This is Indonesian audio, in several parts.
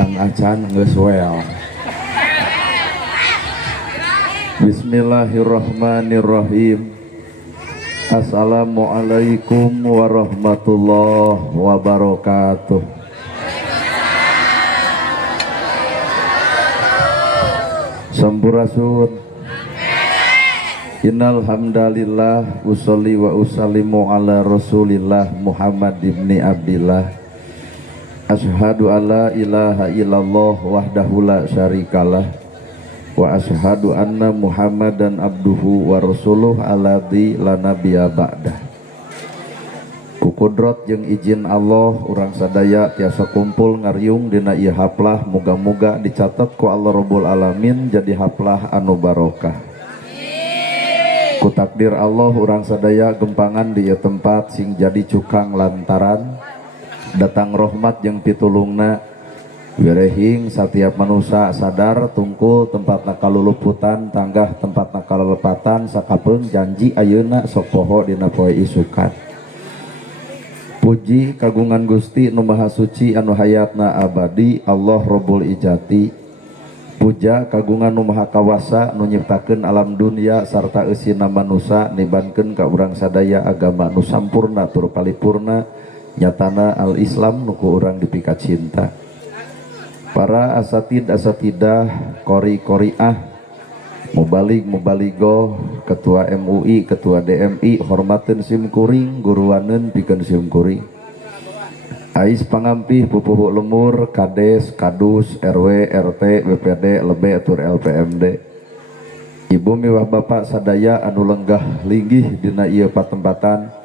Kang Acan geus wel. Bismillahirrahmanirrahim. Assalamualaikum warahmatullahi wabarakatuh. Sampurasun. Innal hamdalillah usolli wa usallimu ala Rasulillah Muhammad ibni Abdillah. Asyhadu alla ilaha illallah wahdahu la syarikalah wa asyhadu anna Muhammadan abduhu wa rasuluh alladzi la nabiyya ba'dah. Ku kudrat jeung izin Allah urang sadaya tiasa kumpul ngariung dina ieu haplah, muga-muga dicatat ku Allah Rabbul Alamin jadi haplah anu barokah. Ku takdir Allah urang sadaya gempangan di ieu tempat sing jadi cukang lantaran datang rahmat jeung pitulungna wirehing satiap manusia sadar tungkul tempat nakaluluputan tanggah tempat nakalepatan sakapeung janji ayeuna sok poho dina poe isukan. Puji kagungan Gusti nu Maha Suci anu hayatna abadi Allah Rabbul Ijati. Puja kagungan nu Maha Kawasa nu nyiptakeun alam dunia sarta eusina manusia nibankeun ka urang sadaya agama nu sampurna tur paripurna nyatana al-Islam nu ku urang dipikat cinta. Para asatidah qori-qoriah mubalig-mubaligoh, ketua MUI, ketua DMI, hormateun sim kuring, guruaneun pikeun sim kuring. Ais pangampih pupuhu lemur, kades, kadus, RW, RT, BPD, lebe tur LPMD. Ibu miwah bapak sadaya anu lenggah linggih dina ieu patempatan.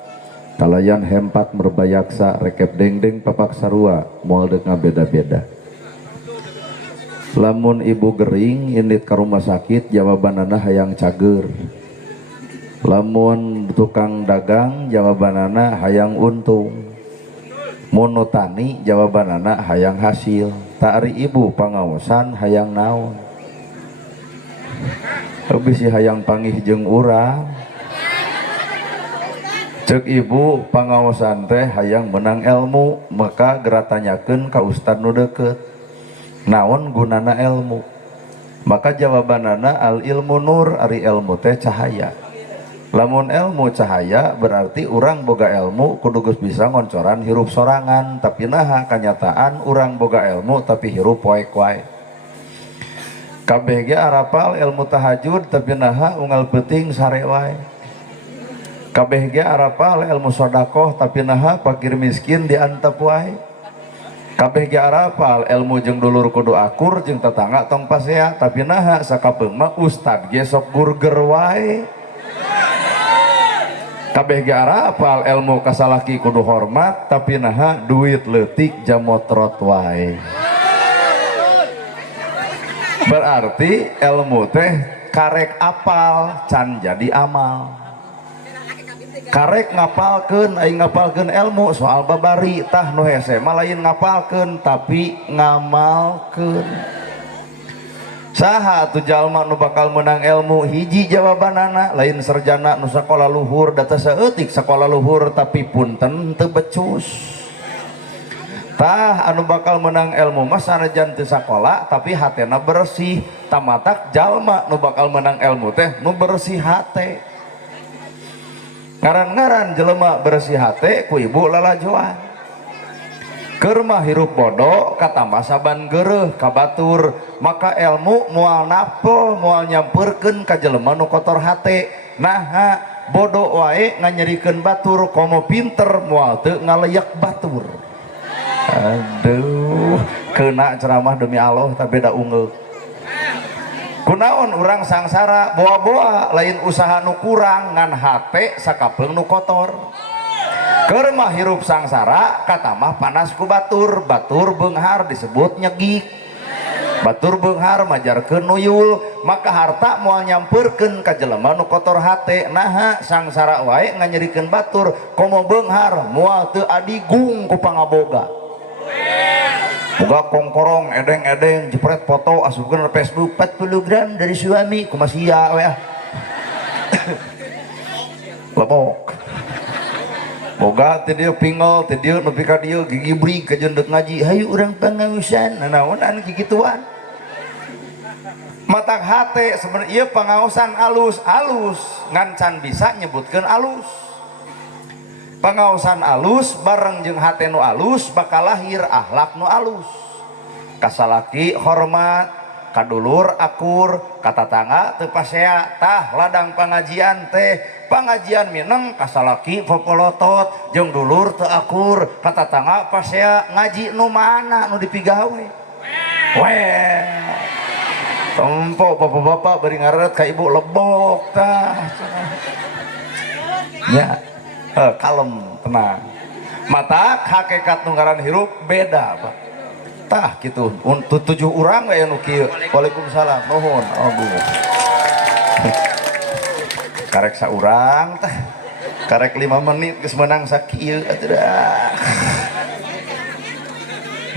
Kalayan hempat merbayaksa rekep dengdeng papak sarua moal deuk ngabeda-beda. Lamun ibu gering indit ka rumah sakit jawabanana hayang cager. Lamun tukang dagang jawabanana hayang untung. Mun tani jawabanana hayang hasil. Tak ari ibu pangaosan hayang naon. Habis si hayang panggih jeung urang. Cek ibu pangaosan teh hayang menang ilmu, maka geratanyakeun ka ustad nu deukeut. Naon gunana ilmu? Maka jawabanana al ilmu nur, ari ilmu teh cahaya. Lamun ilmu cahaya berarti urang boga ilmu kudu geus bisa ngoncoran hirup sorangan, tapi naha kanyataan urang boga ilmu tapi hirup poek wae. Kabeh ge arapal ilmu tahajud tapi naha unggal peuting sare wae. Kabeh ge arapal ilmu sedekah tapi naha fakir miskin diantep wae. Kabeh ge arapal ilmu jeung dulur kudu akur jeung tetangga tong pasea tapi naha sakapeung mah ustad ge sok burger wae. Kabeh ge arapal ilmu kasalaki kudu hormat tapi naha duit leutik jamotrot wae. Berarti ilmu teh karek apal can jadi amal. Karek ngapalkeun aing ngapalkeun ilmu soal babari tah nu hese mah lain ngapalkeun tapi ngamalkeun. Saha atuh jalma nu bakal menang ilmu? Hiji jawabanana lain sarjana nu sakola luhur data saeutik sakola luhur tapi punten teu becus. Tah anu bakal menang ilmu mah sanajan teu sakola tapi hatena bersih. Tamatak jalma nu bakal menang ilmu teh nu bersih hate. Ngaran-ngaran jelema bersih hate ku ibu lalajoan. Keur mah hirup bodo katambah saban geureuh ka batur, maka ilmu moal napol moal nyampeurkeun ka jelema nu kotor hate. Naha bodo wae nganyerikeun batur, komo pinter moal teu ngaleyak batur. Aduh, keuna ceramah demi Allah tapi beda ungeuk. Kunaon urang sangsara boa-boa lain usaha nu kurang ngan hate sakapeung nu kotor. Keur mah hirup sangsara katamah panas ku batur, batur beunghar disebut nyegik. Batur beunghar majarkeun nuyul, maka harta moal nyampeurkeun ka jelema nu kotor hate. Naha sangsara wae nganyerikeun batur, komo beunghar moal teu adigung ku pangaboga. Boga kongkorong edeng-edeng jepret foto asupkeun ke Facebook 40 gram dari suami kumasia we ah. Lebok. boga teh dia pingol teh dia nepi ka dieu gigibri ka jendek ngaji hayu urang pangaosan naon anu kikituan matak hate sebenarnya ieu pangaosan alus ngan can bisa nyebutkeun alus pangaosan alus bareng jeung hate nu alus bakal lahir akhlak nu alus kasalaki hormat kadulur akur kata tangga teu pasea tah ladang pangajian teh pangajian mineng kasalaki popolotot jeung dulur teu akur kata tangga pasea ngaji nu mana nu dipigawe weh tempo bapak-bapak beri ngaret ka ibu lebok tah ya kalem tenang mata hakikat nu ngaran hirup beda Pak tah gitu untuk 7 orang aya nu kieu waalaikumsalam nuhun aduh karek saurang tah karek 5 menit geus meunang sakieu atuh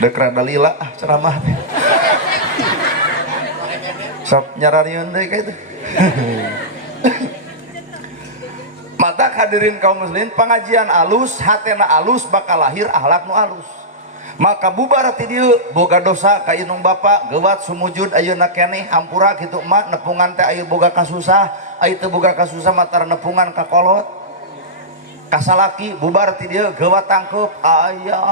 deuk rada lila ceramah teh sok nyararieun deui ka itu mata hadirin kaum muslimin pengajian alus hatena alus bakal lahir akhlak nu alus maka bubar ti dieu boga dosa ka inung bapa geuwat sumujud ayeuna keneh hampura kitu emak nepungan teh aya boga kasusah aya teu boga kasusah matar nepungan ka kolot kasalaki bubar ti dieu geuwat tangkeup aya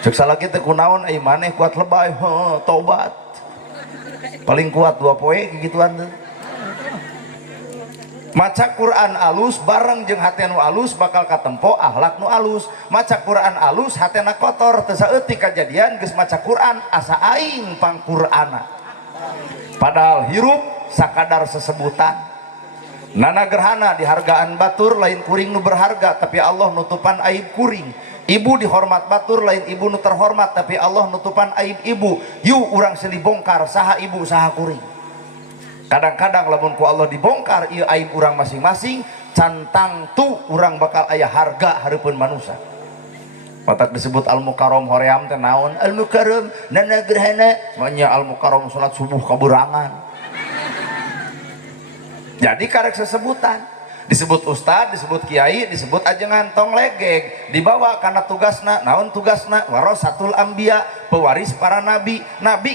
ceuk salaki teh kunaon ai maneh kuat lebay tobat paling kuat 2 poe kigituan teh maca Quran alus bareng jeung hate nu alus bakal katempo akhlak nu alus maca Quran alus hatena kotor teu saeutik kajadian geus maca Quran asa aing pangqur'ana padahal hirup sakadar sesebutan nana gerhana dihargaan batur lain kuring nu berharga tapi Allah nutupan aib kuring ibu dihormat batur lain ibu nu terhormat tapi Allah nutupan aib ibu yuk urang silih bongkar saha ibu saha kuring kadang-kadang lamun ku Allah dibongkar ieu aib urang masing-masing cantang tu urang bakal aya harga hareupeun manusia matak disebut al-mukarram hoream teh naon al-mukarram nana gerhana manya al-mukarram salat subuh kaburangan jadi karek sesebutan disebut ustad, disebut kiai, disebut ajengan tong legeg dibawa karena tugasna naon tugasna warasatul anbiya pewaris para nabi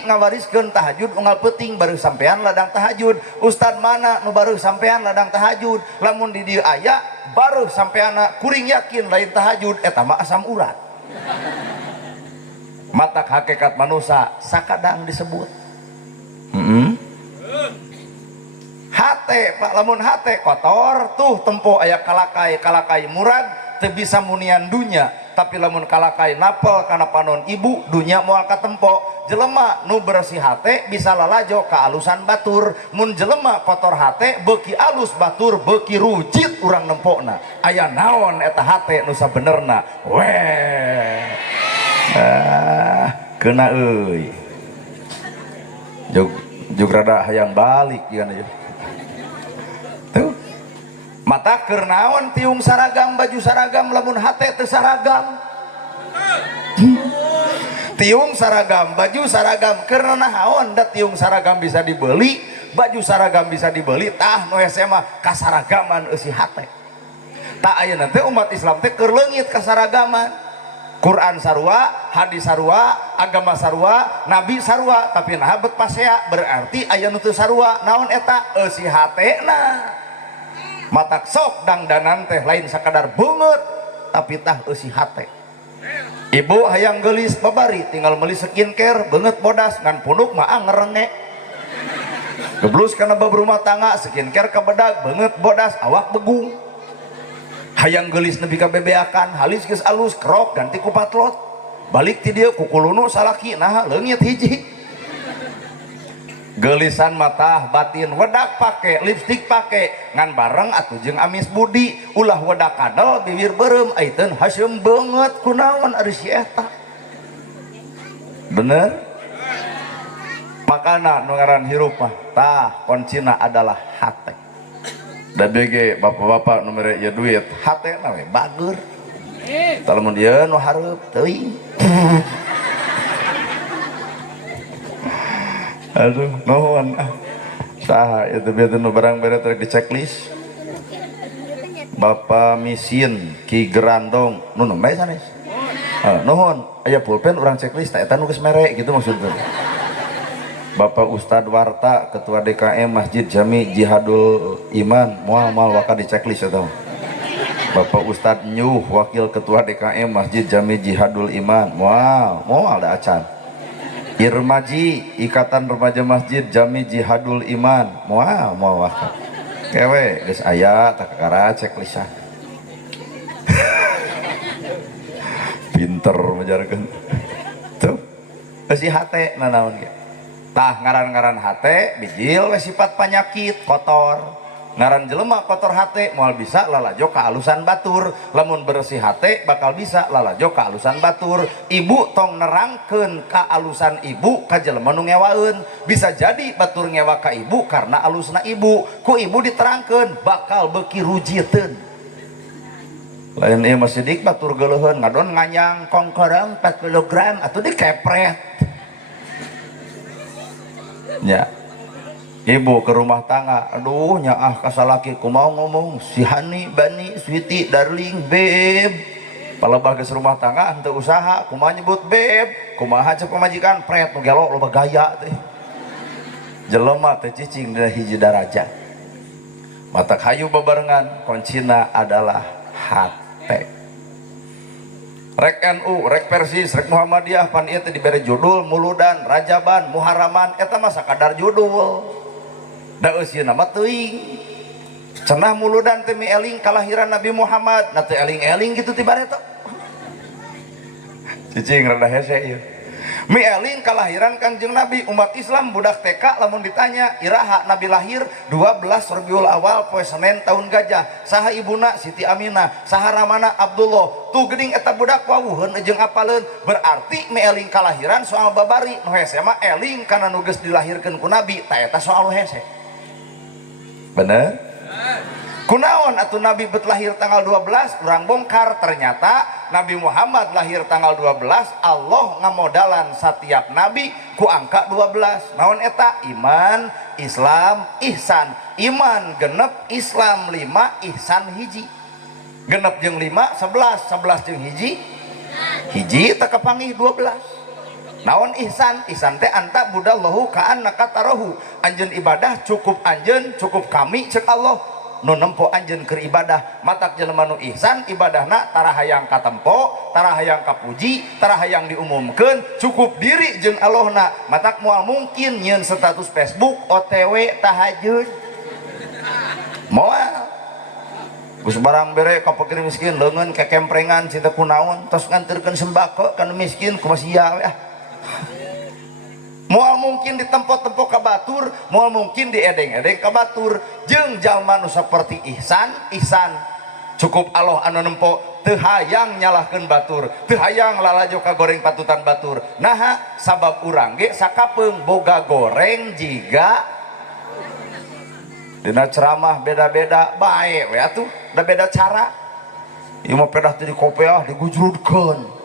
ngawariskeun tahajud unggal peuting baru sampean ladang tahajud ustad mana nu baru sampean ladang tahajud lamun di dieu aya baru sampeana kuring yakin lain tahajud eta mah asam urat matak hakikat manusia sakadang disebut hate Pak lamun hate kotor tuh tempo aya kalakai murad teu bisa munian dunya tapi lamun kalakai napel kana panon ibu dunya moal katempo jelema nu bersih hate bisa lalajo ka alusan batur mun jelema kotor hate beuki alus batur beuki rujit urang nempona aya naon eta hate nu sabenerna weh keuna euy jug rada hayang balik ieu tuh mata keur naon tiung saragam baju saragam lamun hate teu saragam tiung saragam baju saragam keur naon da tiung saragam bisa dibeli baju saragam bisa dibeli tah nu hese mah kasaragaman eusi hate tah ayeuna teh umat Islam teh keur leungit kasaragaman Quran sarua, hadis sarua, agama sarua, nabi sarua tapi nah bet pasea berarti aya nu teu sarua naon eta eusi hatena matak sok dangdanan teh lain sakadar beungeut tapi tah eusi hate ibu hayang geulis babari tinggal meuli skincare beungeut bodas ngan punduk mah ngerenge geblus kana babrumah tangga skincare ka bedag beungeut bodas awak begung hayang geulis nepi ka bebeakan halis geus alus krok ganti ku patlot balik ti dieu ku kulunu salaki nah leungit hiji gelisan mata batin wedak pake lipstik pake ngan bareng atuh jeung amis budi ulah wedak kadal bibir beureum aiteun haseum beungeut kunaon ari si eta bener makana nu ngaran hirup mah tah kuncina adalah hate da bege bapak-bapak nu mere ieu duit hatena we bager talamun ieu nu hareup teuing aduh nuhun saha itu bieu nu barang bere rek di checklist Bapak Misin Ki Gerandong nuhun bae sanes. Nuhun aya pulpen urang checklist eta nu geus mere gitu maksudnya. Bapak Ustad Warta Ketua DKM Masjid Jami Jihadul Iman moal waka di checklist eta. Bapak Ustad Nyuh Wakil Ketua DKM Masjid Jami Jihadul Iman moal da acan. Irmaji Ikatan Remaja Masjid Jami Jihadul Iman moal waka. Kewe geus aya tak kakara checklist. Pinter menjarkan tuh si hate nanaon ge tah ngaran-ngaran hate bijil we sifat penyakit kotor ngaran jelema kotor hate moal bisa lalajo ka alusan batur lamun bersih hate bakal bisa lalajo ka alusan batur ibu tong nerangkeun ka alusan ibu ka jelema nu ngewaeun bisa jadi batur ngewa ka ibu karena alusna ibu ku ibu diterangkeun bakal beuki rujieteun lain ieu masih dik batur geuleuheun ngadon nganyang kongkorong 4 kg atuh dikepret nya ibu ke rumah tangga aduh nyaah kasalaki kumaha ngomong si Hani Bani Sweety darling beb palebah geus rumah tangga henteu usaha kumaha nyebut beb kumaha cek pamajikan pret nu gelo loba gaya teh jelema teh cicing dina hiji daraja matak hayu babarengan kuncina adalah hati rek NU, rek Persis, rek Muhammadiyah pan ieu teh dibere judul muludan, rajaban, muharaman eta mah sakadar judul. Da eusieuna mah teuing. Cenah muludan teh eling kalahiran Nabi Muhammad, na teu eling-eling kitu ti bare teh. Cicing rada hese ieu. Mi eling kalahiran Kangjeng Nabi umat Islam budak TK lamun ditanya iraha Nabi lahir 12 Rabiul Awal poe Senin tahun gajah saha ibuna Siti Aminah saha ramana Abdullah tuh geuning eta budak wawuheun jeung apaleun berarti mi eling kalahiran soal babari nu hese mah eling kana nu geus dilahirkeun ku Nabi ta eta soal hese bener kunaon atuh Nabi bet lahir tanggal 12 urang bongkar ternyata Nabi Muhammad lahir tanggal 12 Allah ngamodalan setiap Nabi ku angka 12 naon eta iman Islam ihsan iman genep Islam 5 ihsan hiji genep jeung 5 11 11 jeung hiji teu kapanggih 12 naon ihsan ihsan teh anta budallahu ka annaka tarahu anjeun ibadah cukup anjeun cukup kami cek Allah nu nempo anjeun keur ibadah matak jelema nu ihsan ibadahna tara hayang katempo tara hayang kapuji tara hayang diumumkeun cukup diri jeung Allahna matak moal mungkin nyieun status Facebook OTW tahajud moal geus barang bere ka fakir miskin leungeun kekemprengan cita kunaon tos nganterkeun sembako kana miskin kumaha sia we moal mungkin di tempo-tempo kabatur moal mungkin di edeng-edeng kabatur jeung jalma nu saperti ihsan cukup Allah anu nempo teu hayang nyalahkeun batur teu hayang lalajo ka goreng patutan batur naha sabab urang ge sakapeung boga goreng jiga dina ceramah beda-beda bae we atuh da beda cara ieu mah pedah teu dikopeah digujrudkeun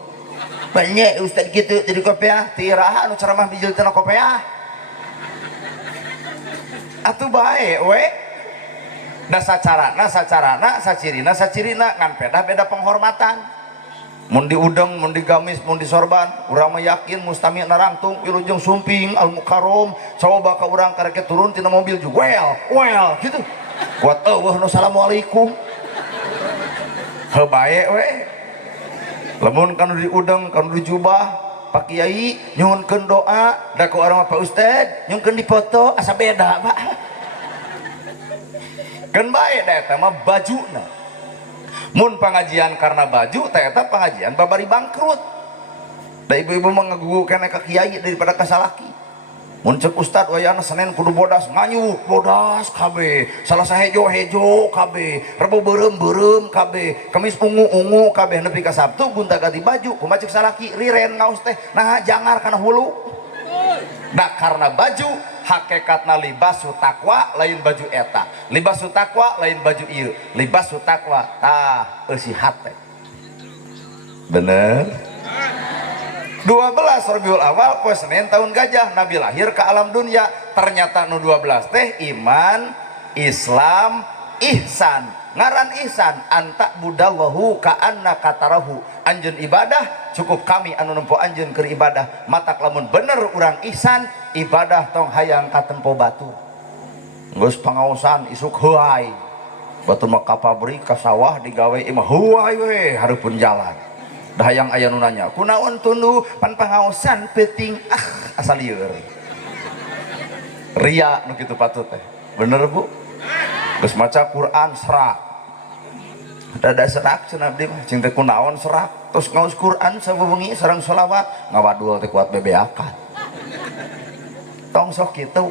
banyak ustad gitu jadi kopiah tiraha anu ceramah bijil tina kopiah atuh bae we da sacarana sacirina ngan pedah beda penghormatan mun diudeng mun digamis mun disorban urang mah yakin mustami narangtung wilujeng sumping al mukarrom coba ka urang karek turun tina mobil juga well gitu kuat eueuh nu assalamualaikum heuh bae we lamun kanu diudeng kanu dijubah Pak Kiai nyuhunkeun doa da ku urang Pak Ustad nyuhunkeun dipoto asa beda Pak keun bae da eta mah bajuna mun pangajian karena baju ta eta pangajian babari bangkrut da ibu-ibu mah ngagugu keneh ka kiai daripada ka salaki mun ceuk ustad wayahna Senin kudu bodas nganyuk bodas kabeh salah sahejo hejo kabeh rebo beureum kabeh kemis ungu kabeh nepi ka Sabtu gunta ganti baju kumaha ceuk salaki riren ngaos teh nah jangar kana hulu da karena baju hakikatna libasu taqwa lain baju eta libasu taqwa lain baju ieu libasu taqwa tah eusi hate bener 12 Rabiul Awal poe Senin tahun gajah Nabi lahir ke alam dunia ternyata nu 12 teh iman Islam ihsan ngaran ihsan anta budallahu ka'annaka tarahu anjeun ibadah cukup kami anu nempo anjeun keur ibadah matak lamun bener urang ihsan ibadah tong hayang katempo batur geus pangaosan isuk heuai batur mah ka pabrik ka sawah digawe imah heuai we hareupeun jalan da hayang aya nu nanya kunaon tunduh pan pangaosan peuting asal lieur ria nu kitu patut teh bener Bu geus maca Quran serak dada serak cenah abdi mah cing teh kunaon serak terus ngaos Quran sabebengi sareng sholawat ngawadul teh kuat bebeakan tong sok kitu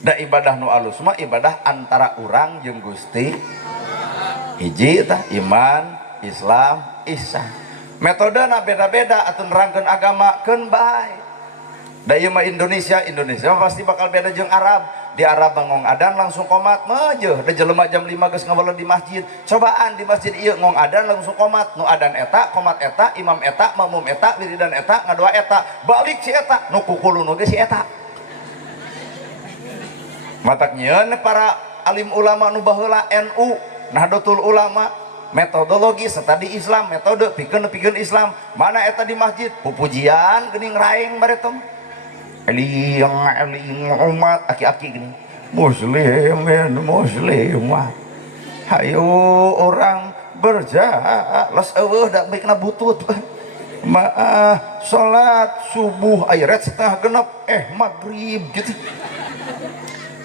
da ibadah nu alus mah ibadah antara urang jeung Gusti hiji tah iman Islam ihsan metodena beda-beda atuh nerangkeun agama keun bae da ieu mah Indonesia mah pasti bakal beda jeung Arab di Arab ngong adan langsung komat meueuh da jelema jam 5 geus ngawala di masjid cobaan di masjid ieu ngong adan langsung komat nu adan eta komat eta imam eta makmum eta wiridan eta ngadua eta balik si eta nu kukuluna ge si eta matak nyieun para alim ulama nu baheula NU Nahdlatul Ulama metodologi serta di Islam metode pikeun Islam mana eta di masjid pupujian geuning raeng baretom eling umat aki-aki gini muslimah hayo orang berjalan eueuh da baikna butut maah salat subuh ayat setengah genep maghrib gitu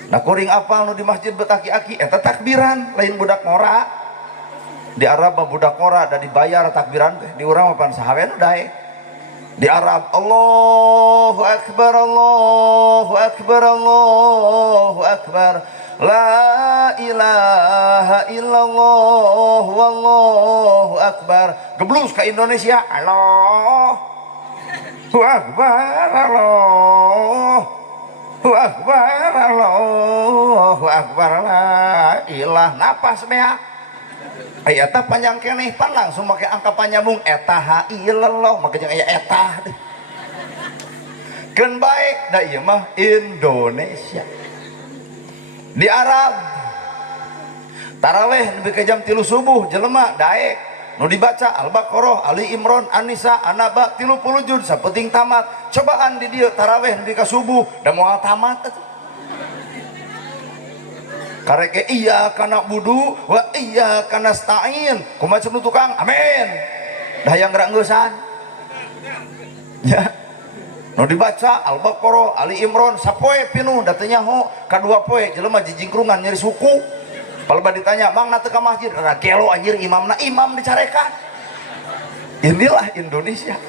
nah kuring apal nu di masjid betaki-aki eta takbiran lain budak ngora di Arab mah budak ngora da dibayar takbiran teh di urang mah pan sahawe nu dae di Arab Allahu Akbar Allahu Akbar Allahu Akbar la ilaha illallah wallahu akbar geblus ka Indonesia Allahu Akbar Allahu Akbar Allahu Akbar la ilah napas beak aya eta panjang keneh pan langsung make angka panyambung eta ha illallah make jeung aya eta deh keun bae da ieu mah Indonesia di Arab taraweh nepi ka jam 3 subuh jelema daek nu dibaca Al-Baqarah Ali Imran An-Nisa An-Naba 30 juz sapenting tamat cobaan di dieu taraweh nepi ka subuh da moal tamat atuh kareke iya kana budu wa iya kana stain kumaha cenah tukang amin dah yang geranggeusan ya nu dibaca Al-Baqarah Ali Imran sapoe pinuh da teu nyaho kadua poe jelema jijingkrungan nyeri suku palebat ditanya mang na teu ka masjid ra gelo anjir imamna imam dicarekan inilah Indonesia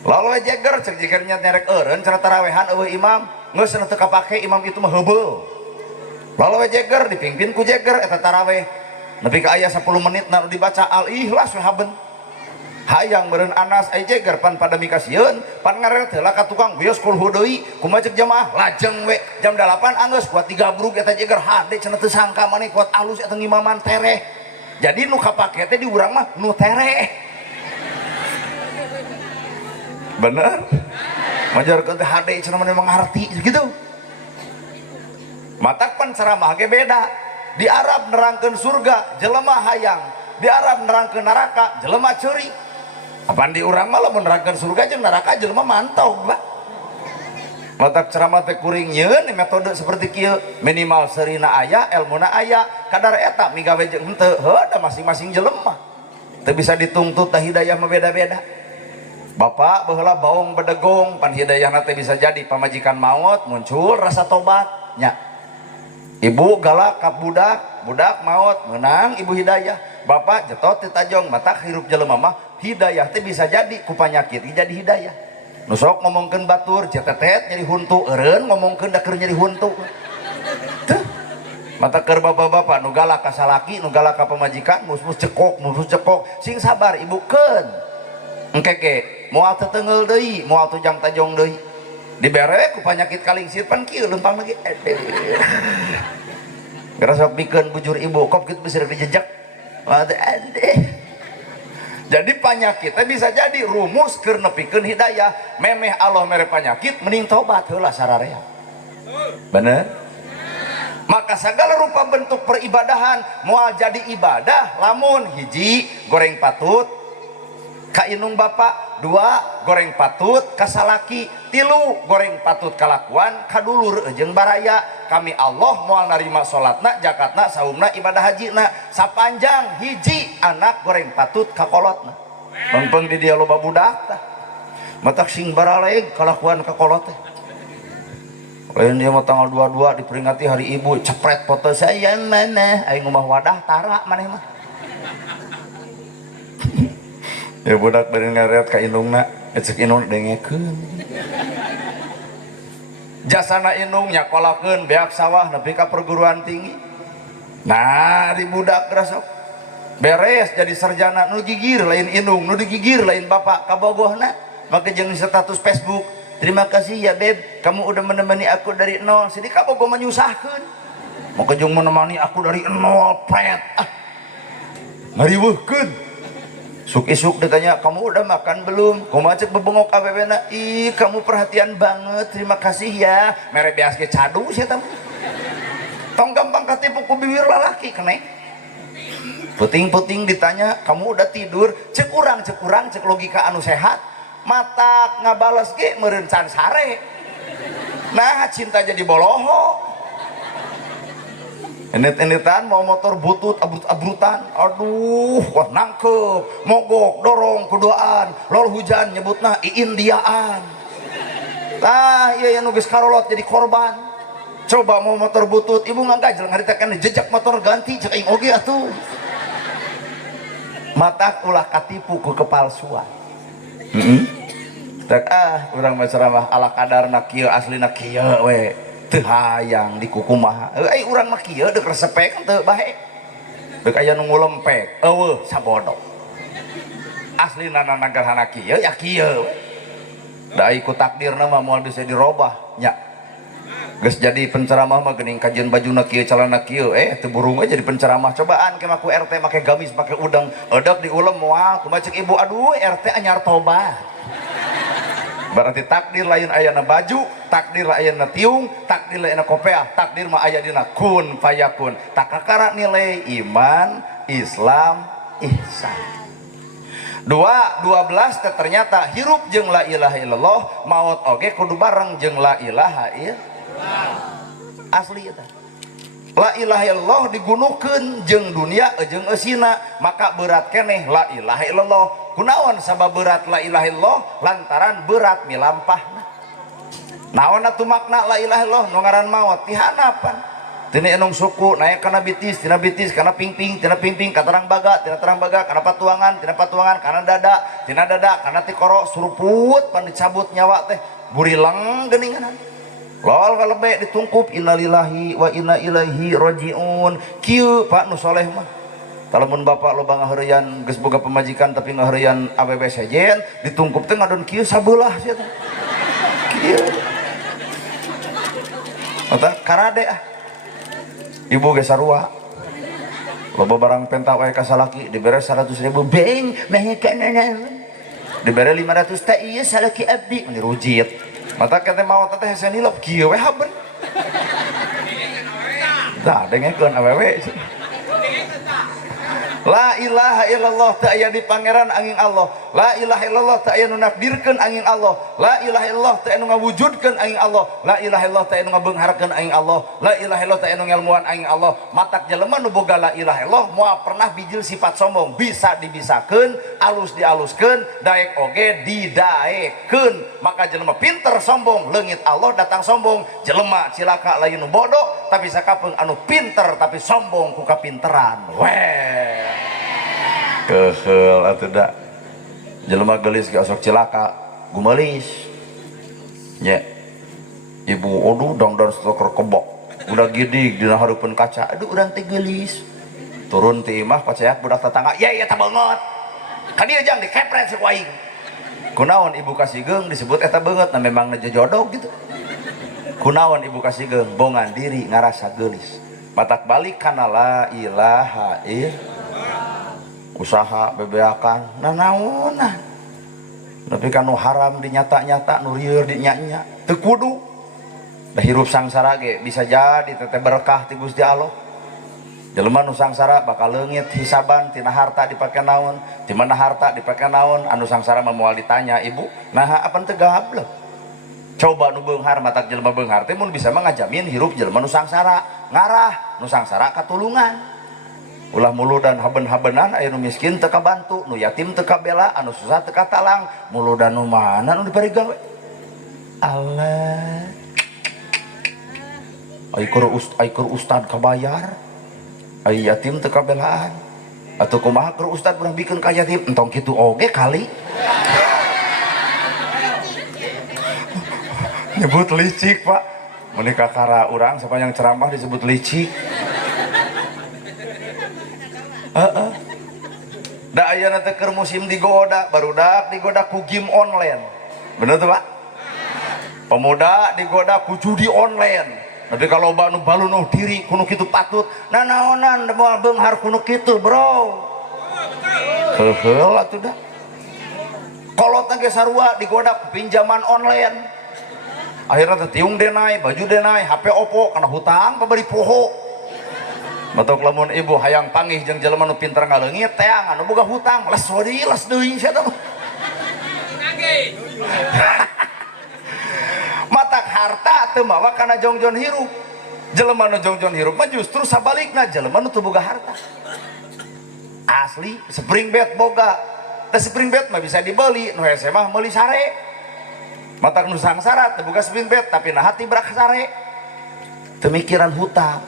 lalu jeger cek jegernya nyerek eureun cara tarawehan eueuh imam geus teu kapake imam itu mah heubeul lalu jeger dipimpin ku jeger eta taraweh nepi ka aya 10 menit na dibaca Al-Ikhlas we haben hayang meureun Anas ai jeger pan pada mikasieun pan ngaret heula ka tukang wios kulhu deui kumaha ceuk jamaah lajeng we jam 8 anggeus kuat digabrug eta jeger hade cenah teu sangka maneh kuat alus eta ngimaman tereh jadi nu kapake teh di urang mah nu tereh bener majarkeun teh hade cenah maneh mangarti gitu matak pan ceramah ge beda di Arab nerangkeun surga jelema hayang di Arab nerangkeun neraka jelema ceuri apaan di urang mah lamun nerangkeun surga jeung neraka jelema mantau Pak matak ceramah teh kuring nyieun metode seperti kieu minimal seurina aya elmuna aya kadar eta migawe jeung henteu heuh masing-masing jelema teu bisa dituntut tah hidayah mah beda-beda bapak baheula baong bedegong pan hidayahna teh bisa jadi pamajikan maut muncul rasa tobatnya ibu galak ka budak maut menang ibu hidayah bapak jetot ti tajong matak hirup jelema mah hidayah teh bisa jadi ku panyakit jadi hidayah nu sok ngomongkeun batur cetetet nyeri huntu eureun ngomongkeun da keur nyeri huntu teu matak keur bapak-bapak nu galak ka salaki nu galak ka pamajikan mus cekok sing sabar ibukeun engke ge moal teu teungeul deui moal tujang tajong deui dibere ku panyakit kalingsir pan kieu leumpang lagi gara sok pikeun bujur ibu kop kitu bisa dijejak jadi penyakitnya bisa jadi rumus keur nepikeun hidayah memeh Allah mere penyakit mending tobat heula sararea bener Maka segala rupa bentuk peribadahan moal jadi ibadah lamun hiji goreng patut ka inung bapak, dua goreng patut ka salaki, tilu goreng patut kalakuan kadulur jeung baraya. Kami Allah moal narima salatna, zakatna, saumna, ibadah hajina sapanjang hiji anak goreng patut ka kolotna. Pengpeng di dia loba budak tah matak sing baralaeg kalakuan ka kolot teh. Lain dia mau tanggal 22 diperingati hari ibu, cepret foto saya mana aing ngomah wadah tara maneh mah. Ya budak bari ngareot ka indungna, cek indung dengekeun. Jasana indung nyakolakeun beak sawah nepi ka perguruan tinggi. Nah, di budak rasok beres jadi sarjana nu gigir lain indung, nu digigir lain bapak kabogohna. Maka jeung status Facebook, terima kasih ya beb, kamu udah menemani aku dari nol. Sini kabogoh menyusahkeun. Maka jeung menemani aku dari nol pret. Ngariweuhkeun. Suk-isuk ditanya, kamu udah makan belum? Kumaha cek bebengok abebena? Ih, kamu perhatian banget, terima kasih ya. Mere beas ge cadu sia tah. Tong gampang katipu ku bibir lalaki keneh. Puting-puting ditanya, kamu udah tidur? Cek urang, cek logika anu sehat. Mata ngabales ge meureun can sare. Nah, cinta jadi boloho. Enit-enitan mau motor butut abrut-abrutan, aduh wah nangkep, mogok dorong kuduaan, lol hujan nyebutna iindiaan. Tah iya yang nugas karolot jadi korban. Coba mau motor butut ibu ngagajel ngaritakan jejak motor ganti cek aing oge atuh. Mata ulah katipu ku kepalsuan. Tak urang mah ceramah ala kadarna kieu aslina kieu we. Teu hayang di kukumaha. Urang mah kieu deuk resepek teu bae. Deuk aya nu ngulempek. Eueuh sabodo. Aslina nanagarana kieu ya kieu. Da iku takdirna mah moal bisa dirobah nya. Geus jadi penceramah mah geuning kajian bajuna kieu calana kieu teu burung we jadi penceramah. Cobaan ke maku RT make gamis make udang. Eudeup diulem moal kumaha ceuk ibu aduh RT anyar tobat. Berarti takdir lain ayana baju, takdir ayana tiung, takdir ayana kopiah, takdir mah aya dina kun fayakun. Takakara nilai iman, Islam, ihsan. 12 ternyata hirup jeung la ilaha illallah, maut oge kudu bareng jeung la ilaha illallah. Asli eta. La ilaha illallah digunukeun jeung dunia jeung eusina, maka berat keneh la ilaha illallah. Kunaon sabab berat la ilaha illallah lantaran berat milampahna. Naon atuh makna la ilaha illallah nu ngaran maot ti hanapan. Tini enung suku naik kana bitis, tina bitis kana pingping, tina pingping ka terang baga, tina terang baga kana patuangan, tina patuangan kana dada, tina dada kana ti koro suruput pan dicabut nyawa teh burileng geuningan. Lol kalebe ditungkup innalillahi wa inna ilaihi rajiun. Kieu Pak nu soleh mah. Talamun bapak loba ngaheureuyan geus boga pemajikan tapi ngaheureuyan awewe sejen ditungkup teh ngadon kieu sabeulah sia teh. Kieu. Eta karade Ibu ge sarua. Loba barang penta wae ka salaki dibere 100.000 beng meh kana naon. Dibere 500 teh ieu salaki abdi meni rujit. Mata kete maot teh hese nilop kieu we haben. Tah dengekeun awewe. La ilaha illallah teu aya di pangeran angin Allah. La ilaha illallah teu aya nu nakdirkeun angin Allah. La ilaha illallah teu aya nu ngawujudkeun angin Allah. La ilaha illallah teu aya nu ngabeungharkeun angin Allah. La ilaha illallah teu aya nu ngelmuan angin Allah. Matak jelema nu boga la ilaha illallah moal pernah bijil sifat sombong bisa dibisakeun, alus dialuskeun, daek oge didaekeun. Maka jelema pinter sombong, leungit Allah datang sombong. Jelema cilaka lain nu bodoh tapi sakapeung anu pinter tapi sombong ku kapinteran. Weh. Keheul atuh da jelema geulis ge osok cilaka gumelis nya ibu aduh dangdar stoker kebok udah gidig dina hareupeun kaca aduh urang teh geulis turun ti imah paceak budak tetangga ya eta beungeut ka dieu jang dikepret sok aing kunaon ibu kasigeung disebut eta beungeut na memang jodoh gitu kunaon ibu kasigeung bongan diri ngarasa geulis matak balik kana la ilaha illallah usaha bebeakan nah naonah tapi kan nu haram dinyata-nyata nu rieur dinya-nya teu kudu dah hirup sangsara ge bisa jadi teteh berkah ti Gusti Allah. Jelema nu sangsara bakal leungit hisaban tina harta dipake naon, di mana harta dipake naon, anu sangsara mah moal ditanya ibu, nah apa teu gablek. Coba nu beunghar matak jelema beunghar teh mun bisa mah ngajamin hirup jelema nu sangsara, ngarah nu sangsara katulungan. Ulah mulu dan haben-habenan aya nu miskin teu kabantu, nu yatim teu kabela, anu susah teu katalang, mulu dan nu mana nu dibari gawe. Allah. Aikur ustad kabayar. Ai yatim teu kabelaan atuh kumaha keur ustad urang bikin ka yatim entong kitu oge kali. Nyebut licik Pak menikah kara urang sepanjang ceramah disebut licik. Da ayeuna teh keur musim digoda barudak digoda ku game online bener tuh Pak, pemuda digoda ku judi online. Tapi kalau nu balunuh diri kuno kitu patut nah naonan moal beunghar kuno kitu bro. Heuheul atuh da kolot ge sarua digoda pinjaman online, akhirnya tetiung denai, baju denai, HP Oppo kana hutang pabari poho. Matok lamun ibu hayang panggih jeung jelema nu pinter ngaleungit teang anu boga hutang les deui sia teh. Matak harta teu mawa kana jongjon hirup. Jelema nu jongjon hirup mah justru sabalikna jelema nu teu boga harta. Asli spring bed boga. Da spring bed mah bisa dibeli, nu hese mah meuli sare. Matak nu sangsara teu boga spring bed tapi nah hati brak sare. Teu mikiran hutang.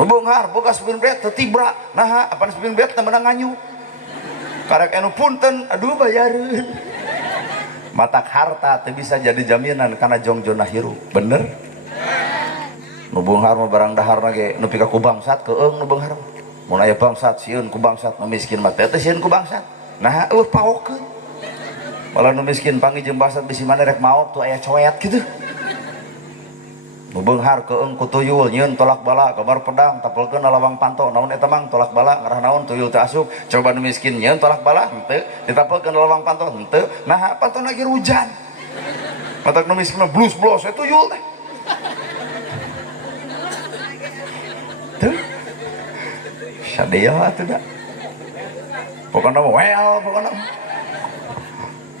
Nu beunghar boga spring bed teu tibra. Nah, apaan spring bed teu meunang nganyu. Karek anu punten, aduh bayareun. Matak harta teu bisa jadi jaminan karena jongjona hirup bener. Nu beunghar mah barang daharna ge nu pika ku bangsat keung nu beunghar mun aya bangsat sieun ku bangsat nu miskin mah teh sieun ku bangsat nah paokeun malah nu miskin panggih jeung bangsat bisi mana rek maok tuh aya coet kitu. Nu beunghar keung ku tuyul nyieun tolak bala gambar pedang tapelkeun lawang panto naon eta mang tolak bala ngarah naon tuyul teu asup. Coba nu miskin nyieun tolak bala henteu ditapelkeun lawang panto henteu nah panto lagi hujan. Matak nu miskin mah blus-blos eta tuyul teh. Tuh. Sadia atuh da. Pokona well pokona.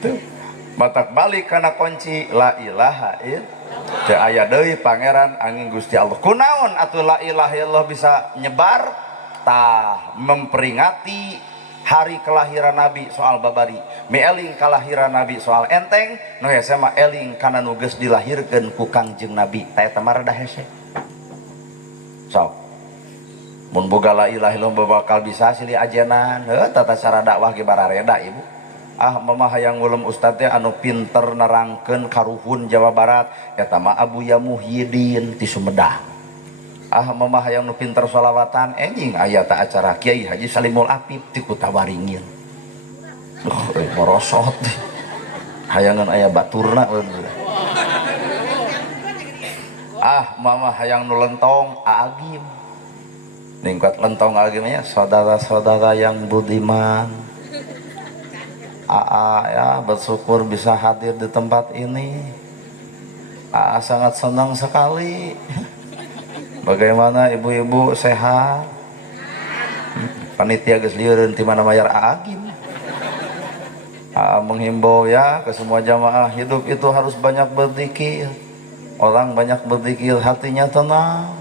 Tuh. Matak balik kana kunci la ilaha illallah. Teu aya deui pangeran angin Gusti Allah. Kunaon atuh la ilaha illallah bisa nyebar? Tah memperingati hari kelahiran Nabi soal babari, meeling kelahiran Nabi soal enteng, nu hese mah eling kana nu geus dilahirkeun ku Kangjeng Nabi. Tah eta mah rada hese. Sok. Mun boga la ilaha illallah bakal bisa silih ajenan, tata cara dakwah ge barareda ibu. Mama hayang ngulem ustad teh anu pinter nerangkeun karuhun Jawa Barat eta mah Abuya Muhyiddin ti Sumedang. Mama hayang nu pinter sholawatan enjing aya ta acara Kiai Haji Salimul Apip ti Kutawaringin. Morosot hayangan aya baturna. Mama hayang nu lentong Agim. Ningkat lentong Agim nya saudara-saudara yang budiman. Ya bersyukur bisa hadir di tempat ini. Sangat senang sekali. Bagaimana ibu-ibu sehat? Panitia geus lieureun ti mana mayar Agim. Menghimbau ya ke semua jamaah hidup itu harus banyak berzikir. Orang banyak berzikir hatinya tenang.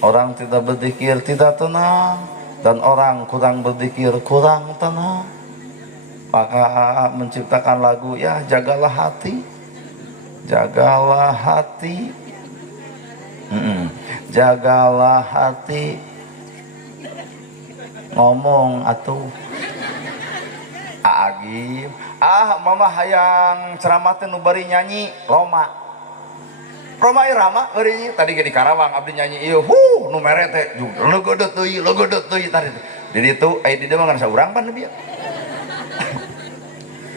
Orang tidak berzikir tidak tenang. Dan orang kurang berzikir kurang tenang. Maka menciptakan lagu ya jagalah hati, jagalah hati, jagalah hati, ngomong atuh Agim. Mama hayang ceramah teh nu bari nyanyi Roma Irama bari nyanyi tadi ge di Karawang abdi nyanyi ieu nu mere teh logodot teuy tadi di ditu aya di dieu mah ngan saurang pan bieu.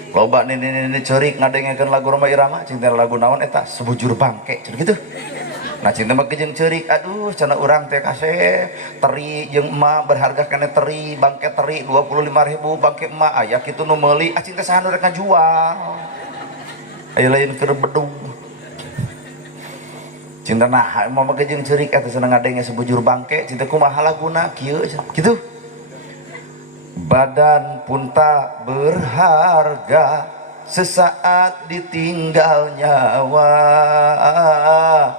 Loba nini ceurik ngadengekeun lagu Roma Irama cinta lagu naon eta sebujur bangke gitu. Nah cinta mah jeung ceurik aduh cenah urang teh kasih teri jeung emak berharga kana teri bangke teri 25.000 bangke emak aya kitu nu meuli cinta saha nu rek ngajual aya lain keur bedug cinta nah mau make jeung ceurik atuh seneng ngadenge sebujur bangke cinta kumaha laguna kieu gitu. Badan pun tak berharga sesaat ditinggal nyawa,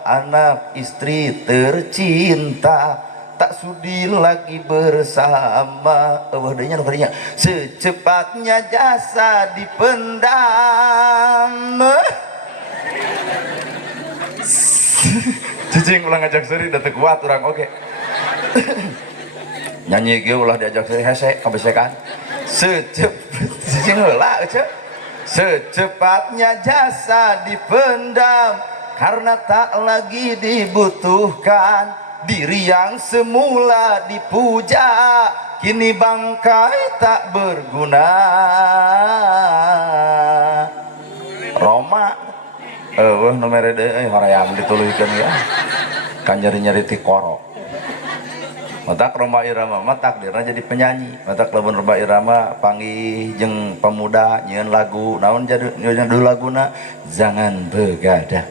anak istri tercinta tak sudi lagi bersama. Deunya nu kadinya secepatnya jasa dipendam. Cicing ulah ngajak seri da teu kuat urang oge. Nyanyi ge ulah diajak seri hese kabesekan. Cicing heula eueuh. Secepatnya jasa dipendam karena tak lagi dibutuhkan, diri yang semula dipuja kini bangkai tak berguna. Roma nomor deui hoream dituluykeun ya kan nyari-nyari ti koro matak Roma Irama mah takdirna jadi penyanyi, matak lamun Roma Irama panggih jeung pemuda nyieun lagu naon jadi judul laguna jangan begadang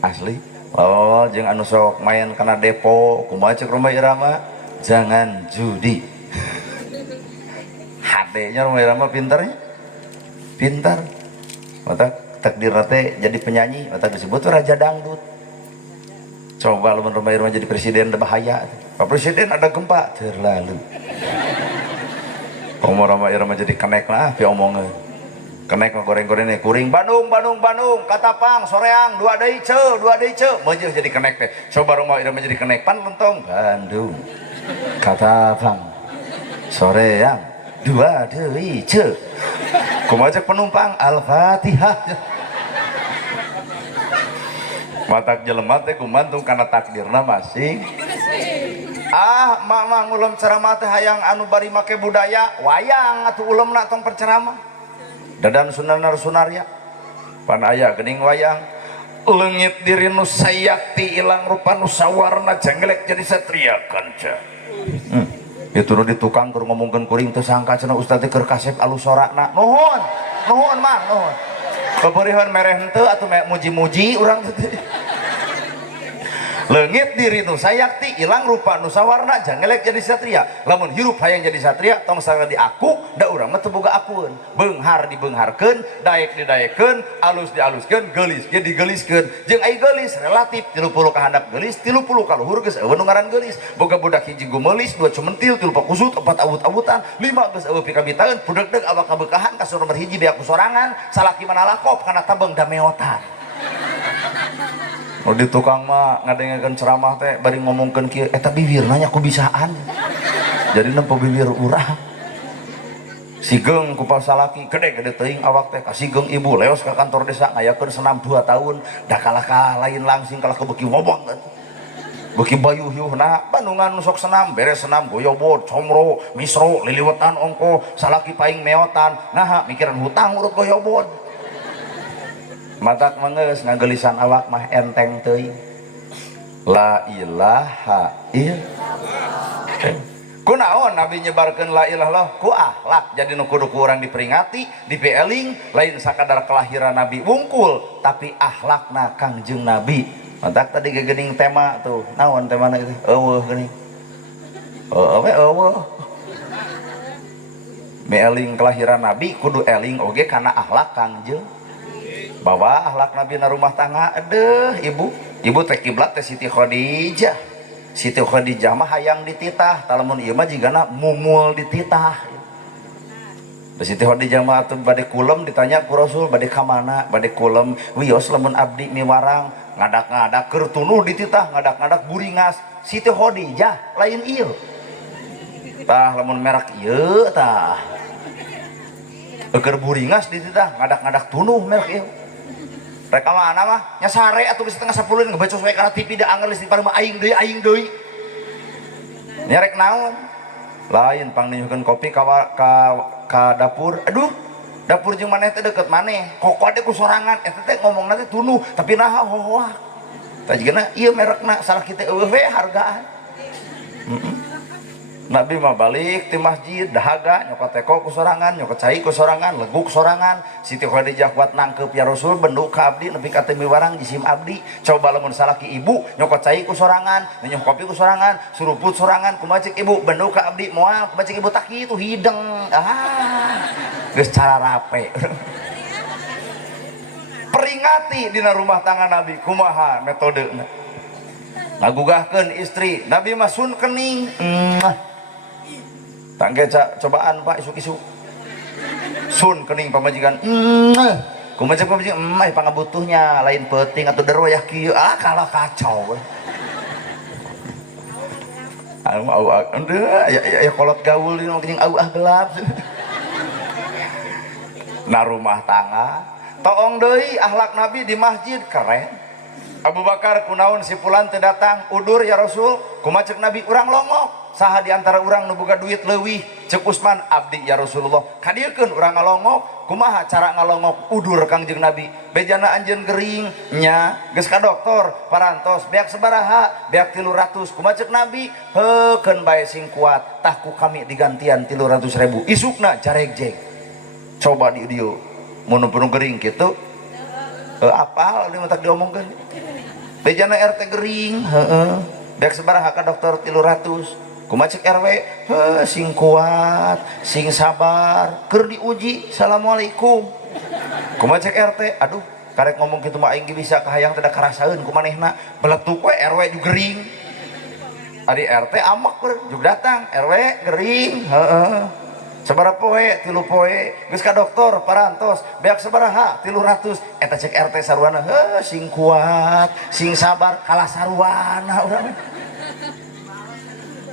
asli. Oh jeung anu sok main kana depo kumaha ceuk Roma Irama jangan judi. HD-nya Roma Irama pintarnya pintar, matak takdirna teh jadi penyanyi, matak disebut raja dangdut. Coba lamun Roma Irama jadi presiden udah bahaya. Pak Presiden ada gempa terlalu. Roma Irama jadi kenek lah, pi omongan. Kenek mah goreng-gorengnya kuring Bandung Katapang soreang dua deui ceu meujeul jadi kenek teh. Coba Roma Irama jadi kenek pan lentong Bandung Katapang soreang dua deui ceu. Kumaha cek penumpang Al-Fatihah. Matak jelema teh kumantung kana takdirna masing. Mak ngulem ceramah teh hayang anu bari make budaya wayang atuh ulemna tong perceramah. Dadan sunanar-sunarya pan aya geuning wayang leungit diri nu sayakti ilang rupa nu sawarna janggelek jadi satria kanca. Itu nu di tukang keur ngomongkeun kuring teu sangka cenah ustaz teh keur kasep alus sorakna. Nuhun mang nuhun. Kebeurihan mereh henteu atuh muji-muji urang teh. Leungit diri nu sayakti ilang rupa nu sawarna jangelek jadi satria. Lamun hirup hayang jadi satria tong sareng diaku da urang mah teu boga akueun. Beunghar dibeungharkeun, daek didaekeun, alus dialuskeun, geulis ge digeliskeun. Jeung ai geulis relatif 30 ka handap geulis, 30 ka luhur geus eueuh nu ngaran geulis. Boga budak hiji gumelis, 2 cumentil, 3 kusut, 4 awut-awutan, 5 geus eueuh pikabitaeun, budeg-deg awak kabeukahan kasur nomor hiji beak sorangan, salaki mana lakop kana tabeng dameotan. Oh di tukang mah ngadengekeun ceramah teh bari ngomongkeun kieu eta bibirna nya kubisaan. Jadi nempo bibir urang. Sigeung ku salaki gede-gede teuing awak teh kasigeung ibu leos ka kantor desa ngayakeun senam 2 tahun da kalah ka lain langsing kalah ke beuki ngobong beuki bayuh-yuhna Bandungan sok senam beres senam goyobot comro misro liliwetan ongko salaki paing meotan naha mikiran hutang urut goyobot. Matak mangeus ngagelisan awak mah enteng teuing. La ilaha illallah. Kunaon Nabi nyebarkeun la ilaha illallah ku akhlak jadi nu kudu ku urang diperingati, dipieling lain sakadar kelahiran Nabi wungkul tapi akhlakna Kangjeng Nabi. Matak tadi geuning tema tuh. Naon temana itu? Eueuh geuning. Eueuh. Meeling kelahiran Nabi kudu eling oge kana akhlak Kangjeng. Bahwa akhlak Nabi na rumah tangga ibu teh kiblat teh Siti Khadijah. Siti Khadijah mah hayang dititah talamun ieu mah jigana mumul dititah. Siti Khadijah mah atuh bade kulem ditanya ku Rasul bade ka mana bade kulem wios lamun abdi miwarang ngadak-ngadak keur tunuh dititah ngadak-ngadak buringas. Siti Khadijah lain ieu tah lamun merek ieu tah keur buringas dititah ngadak-ngadak tunuh merek ieu. Rek mana mah nya sare atuh geus 9:30 ngebacos wae kana TV da anggelis di parema aing deui nya rek naon lain pangniuhkeun kopi ka dapur. Aduh dapur jeung maneh teh deukeut maneh kokode ku sorangan eta teh ngomongna teh tunuh tapi naha hohoah tah jigana ieu merekna salah kita eueuh we hargaan. Nabi mah balik ti masjid dahaga nyokot teko ku sorangan, nyokot cai ku sorangan, leguk sorangan. Siti Khadijah kuat nangkep ya Rasul bendu ka abdi nepi ka teu miwarang jisim abdi. Coba lamun salaki ibu nyokot cai ku sorangan, nyokot kopi ku sorangan, suruput sorangan, kumaha cek ibu bendu ka abdi moal, kumaha cek ibu tak kitu hideng. Geus cara rape. Peringati dina rumah tangga Nabi kumaha metodena. Ngagugahkeun istri, Nabi mah sun kening. Tangge cobaan Pak isuk-isuk sun kening pamajikan kumacak pamajikan pangabutuhnya lain penting atau derwayah kieu kalau kacau ya kolot gaul ini makin gelap nah rumah tangga toong deui akhlak Nabi di masjid keren. Abu Bakar kunaon si pulan teu datang udur ya Rasul kumacak Nabi urang longok saha di antara urang nu boga duit leuwih ceuk Usman abdi ya Rasulullah kadiekeun urang ngalongok kumaha cara ngalongok udur Kangjeng Nabi bejana anjeun gering nya geus ka dokter parantos beak sabaraha beak 300 kumaha ceuk Nabi heukeun bae sing kuat tah ku kami digantian 300.000 isukna jaregjeg coba di dieu mun nu gering kitu apal dieu tak diomongkeun bejana RT gering beak sabaraha ka dokter 300 kumacek RW sing kuat sing sabar keur diuji assalamualaikum kumacek RT aduh karek ngomong gitu mah aing bisa kahayang teh da karasaeun ku manehna beletuk we RW juga gering ari RT amak juga datang RW gering sabaraha poe 3 poe geus ka dokter parantos beak sabaraha 300 eta cek RT saruana sing kuat sing sabar kalah saruana urang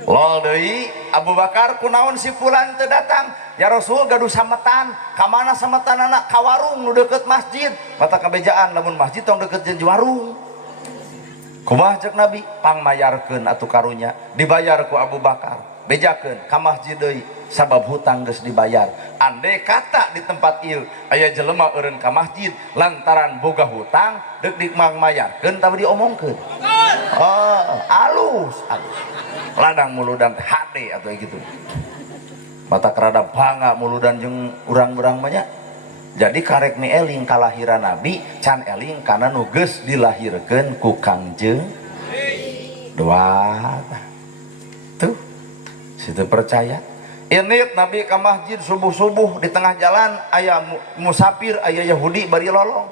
lol deui Abu Bakar kunaon si fulan teu datang ya Rasul gaduh sametan ka mana sametanana ka warung nu deukeut masjid mata kabejaan lamun masjid tong deukeut jeung warung kumaha ceuk Nabi pangmayarkeun atuh karunya dibayar ku Abu Bakar bejakeun ka masjid deui sabab hutang geus dibayar ande kata di tempat ieu aya jelema eureun ka masjid lantaran boga hutang deuk dimayarkeun tapi diomongkeun alus ladang muludan HD atau gitu mata kerada bangga muludan jeung urang-urang banyak jadi karek mi eling kalahiran Nabi can eling karena nu geus dilahirkeun ku Kangjeng doa tuh situ percaya ini Nabi ke masjid subuh-subuh di tengah jalan aya musafir aya Yahudi bari lolong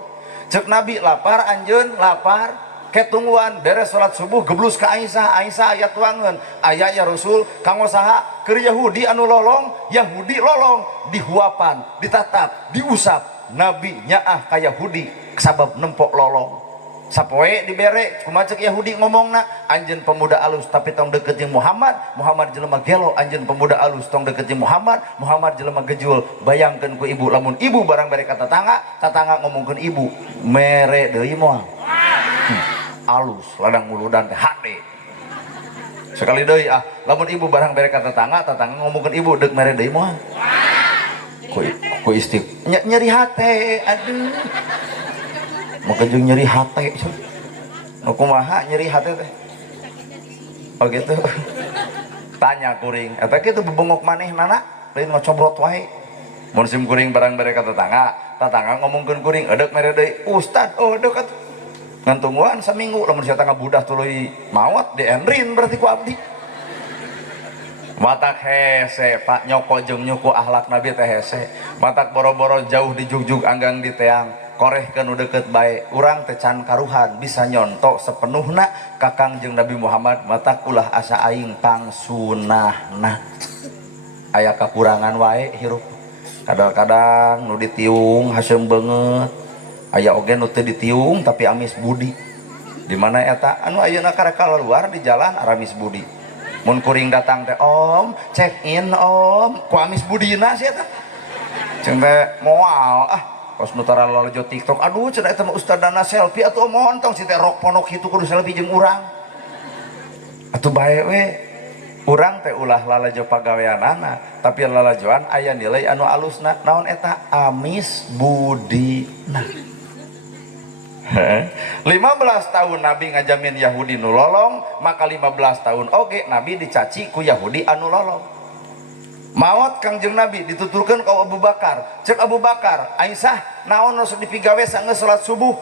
cek Nabi lapar anjeun lapar ketungguan beres salat subuh geblus ke Aisyah aya tuangeun aya ya Rasul kanggo saha keur Yahudi anu lolong Yahudi lolong dihuapan ditatap diusap Nabi nyaah ka Yahudi sabab nempok lolong sapoe dibere kumaha ceuk Yahudi ngomongna anjeun pemuda alus tapi tong deukeut jeung Muhammad jelema gelo anjeun pemuda alus tong deukeut jeung Muhammad jelema gejul bayangkeun ku ibu lamun ibu barang bere ka tatangga ngomongkeun ibu mere deui moal alus ladang muludan teh HD sekali deui lamun ibu barang bere ka tatangga ngomongkeun ibu deuk mere deui moal ku istik nyeri hate aduh maka jeung nyeri hate nu kumaha nyeri hate teh oh gitu tanya kuring eta kitu bebengok manehnana lain ngocobrot wae mun sim kuring barang bere ka tatangga ngomongkeun kuring edeuk mere deui ustad deuk atuh ngantungguan seminggu lamun sia tangga budah tuluy maot dienrin berarti ku abdi matak hese Pak nyoko jeung nyuku akhlak Nabi teh hese matak boro-boro jauh di jugjug anggang di teang korehkeun nu deukeut bae urang teh can karuhan bisa nyontok sepenuhna ka Kangjeng Nabi Muhammad matak ulah asa aing pangsunahna aya kakurangan wae hirup kadang-kadang nu ditiung haseum beungeut aya oge nu teu ditiung tapi amis budi di mana eta anu ayeuna karek kaluar di jalan aramis budi mun kuring datang teh om check in om ku amis budina sia eta ceung teh moal pas nu tara lalajo TikTok aduh cenah eta mah ustadana selfie atuh mohon tong si teh rok ponok kitu kudu selfie jeung urang atuh bae we urang teh ulah lalajo pagaweanana tapi lalajoan aya nilai anu alusna naon eta amis budina 15 tahun Nabi ngajamin Yahudi nu lolong, maka 15 tahun oge Nabi dicaci ku Yahudi anu lolong. Maot Kangjeng Nabi dituturkeun ka Abu Bakar. Cek Abu Bakar, Aisyah naon nu sok dipigawe sanggeus salat subuh?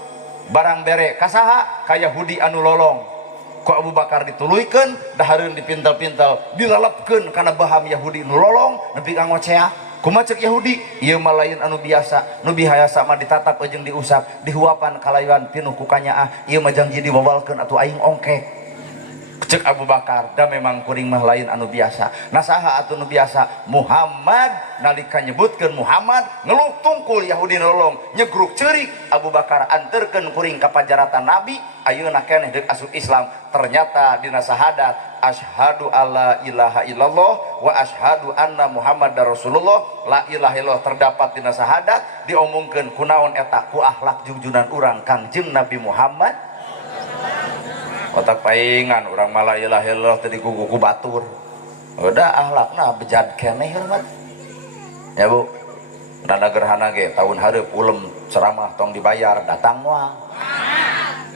Barang bere ka saha? Ka Yahudi anu lolong. Ku Abu Bakar dituluykeun, dahareun dipintal-pintal, dilalepkeun kana baham Yahudi nu lolong, nepi ka ngoceak. Kumaha cek Yahudi? Ieu mah lain anu biasa, nu biasa mah ditatap jeung diusap, dihuapan kalayuan pinuh ku kanyaah, ieu mah janji diwawalkeun atuh aing ongkek. Cek Abu Bakar, da memang kuring mah lain anu biasa. Nah saha atuh nu biasa? Muhammad nalika nyebutkeun Muhammad ngeluk tungkul Yahudi nolong, nyegruk ceurik. Abu Bakar anterkeun kuring ka panjaratan Nabi, ayeuna keneh deuk asup Islam. Ternyata dina sahadat asyhadu alla ilaha illallah wa asyhadu anna muhammadar rasulullah, la ilaha illallah terdapat dina sahadat, diomongkeun kunaon eta? Ku akhlak junjunan urang Kangjeng Nabi Muhammad. Otak paingan urang mah la ilaha illallah teh digugu ku batur. Udah akhlakna bejad keneh hormat. Ya Bu. Nana gerhana ge tahun hareup ulem ceramah tong dibayar, datang moal.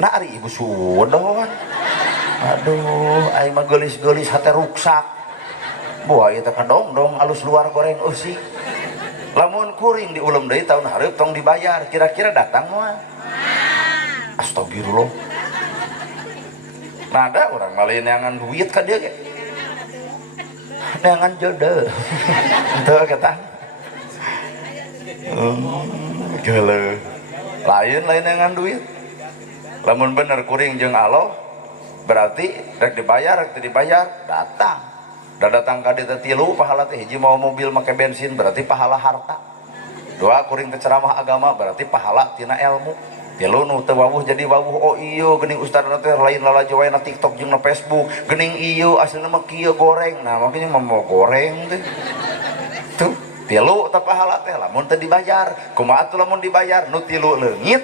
Nah ari ibu sudon. Aduh, aing mah geulis-geulis hate ruksak. Boa ieu teh kadong-dong alus luar goreng eusi. Lamun kuring diulem deui tahun hareup tong dibayar, kira-kira datang moal. Astagfirullah. Nah ada orang malah neangan duit ka dieu ge. Neangan jodoh. Henteu kata. Geuleuh. Lain neangan duit. Lamun bener kuring jeung Allah berarti rek dibayar, rek dibayar, datang. Da datang ka dieu teh 3 pahala teh, hiji mau mobil make bensin berarti pahala harta. 2 kuring teh ceramah agama berarti pahala tina ilmu. 3 nu teu wawuh jadi wawuh. Oh iya geuning ustadna teh lain lalajo wae na TikTok jeung na Facebook. Geuning ieu aslna mah kieu goreng. Nah makanya mah mau goreng teh. Tuh 3 teh pahala teh lamun teu dibayar. Kumaha atuh lamun dibayar? Nu 3 leungit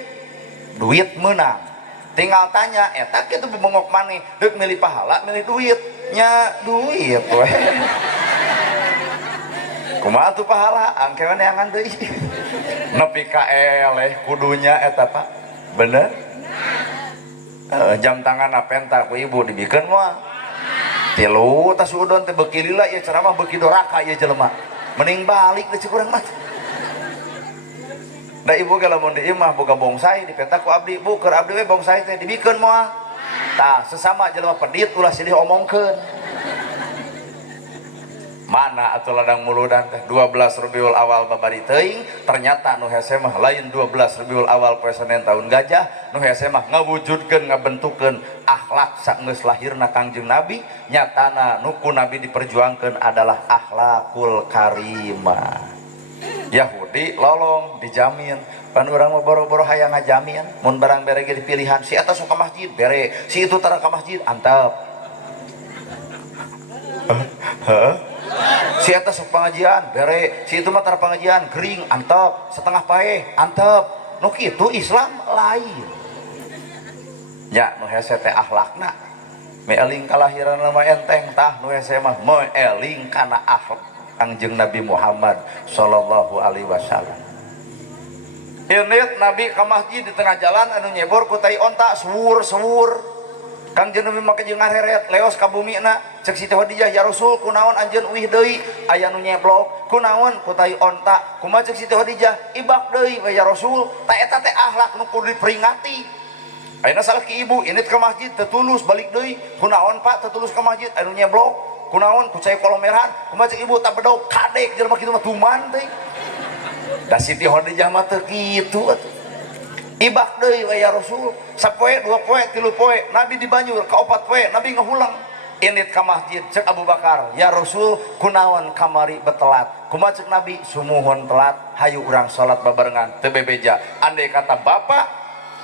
duit meunang. Tinggal tanya, eta kitu bebongok maneh, deuk milih pahala, milih duit. Nya duit we. Kumaha tuh pahala? Angke we neangan deui. Nepi ka eleh kudunya eta Pak. Bener? Jam tangan penta ku ibu dibikeun moal. 3 tas udon teh beuki lila ieu ceramah beuki doraka ieu jelema. Mending balik deui kurang mah. Da ibu ge lamun di imah boga bongsai dipenta ku abdi, Bu keur abdi we bongsai teh dibikeun moal. Tah sesama jelema pedit ulah silih omongkeun. Mana atuh ladang muludan teh 12 Rabiul Awal babari teuing, ternyata nu hese mah lain 12 Rabiul Awal poe Senen tahun gajah, nu hese mah ngawujudkeun ngabentukeun akhlak saenggeus lahirna Kangjeng Nabi. Nyatana nu ku Nabi diperjuangkeun adalah akhlakul karimah. Yahudi lolong dijamin, pan urang mah boro-boro hayang ngajamin, mun barang bere ge dipilihan, si eta sok ka masjid bere, si itu tara ka masjid antep. Si eta sok pengajian bere, si itu mah tara pengajian gering antep, setengah paeh antep. Nu kitu Islam lain. Nya nu hese teh akhlakna meeling kalahiran mah enteng, tah nu hese mah meeling kana akhlak Kangjeng Nabi Muhammad sallallahu alaihi wasallam. Init Nabi ka masjid di tengah jalan anu nyebor ku tai onta suwur-suwur. Kangjeng Nabi make jeung ngareret leos ka bumina, cek Siti Khadijah, ya Rasul kunaon anjeun uih deui aya nu nyeblok? Kunaon? Ku tai onta. Kumaha cek Siti Khadijah? Ibak deui we ya Rasul. Ta eta teh akhlak nu kudu diperingati. Ayeuna salaki ibu init ka masjid teu tulus balik deui. Kunaon Pak teu tulus ka masjid anu nyeblok? Kunaon? Ku cai kolomeran. Kumaha cek ibu? Tak bedog kadek jelema kitu mah tuman teh. Da Siti Khadijah mah teu kitu atuh. Ibak deui we ya Rasul. Sapoe, 2 poe, 3 poe, Nabi di Banjur, ka 4 poe, Nabi ngahulang. Init ka masjid, cek Abu Bakar, ya Rasul, kunaon kamari betelat? Kumaha cek Nabi? Sumuhun telat, hayu urang salat babarengan, teu bebeja. Andai kata Bapak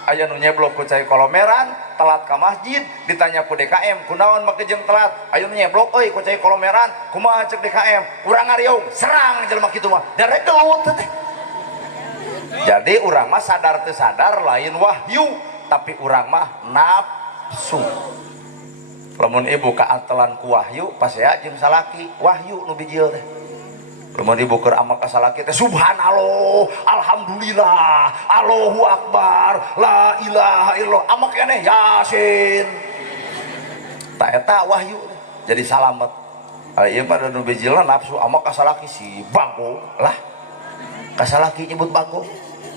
aya nu nyeblok ku cai kolomeran, telat ka masjid, ditanya ku DKM, kunaon make jeung telat? Aya nu nyeblok euy ku cai kolomeran, kumaha cek DKM? Urang ngariung, serang jelema kitu mah. Dare gelut teh. Jadi urang mah sadar teu sadar lain wahyu, tapi urang mah nafsu. Lamun ibu kaatelan ku wahyu pas ya jeung salaki wahyu nu bijil teh. lamun ibu keur amak ka salaki teh subhanallah, alhamdulillah, Allahu akbar, la ilaha illallah, amak keneh yasin. Tak eta wahyu jadi salamet. Ieu pada nu bijilna nafsu amak ka salaki si bagong lah. Ka salaki nyebut bagong.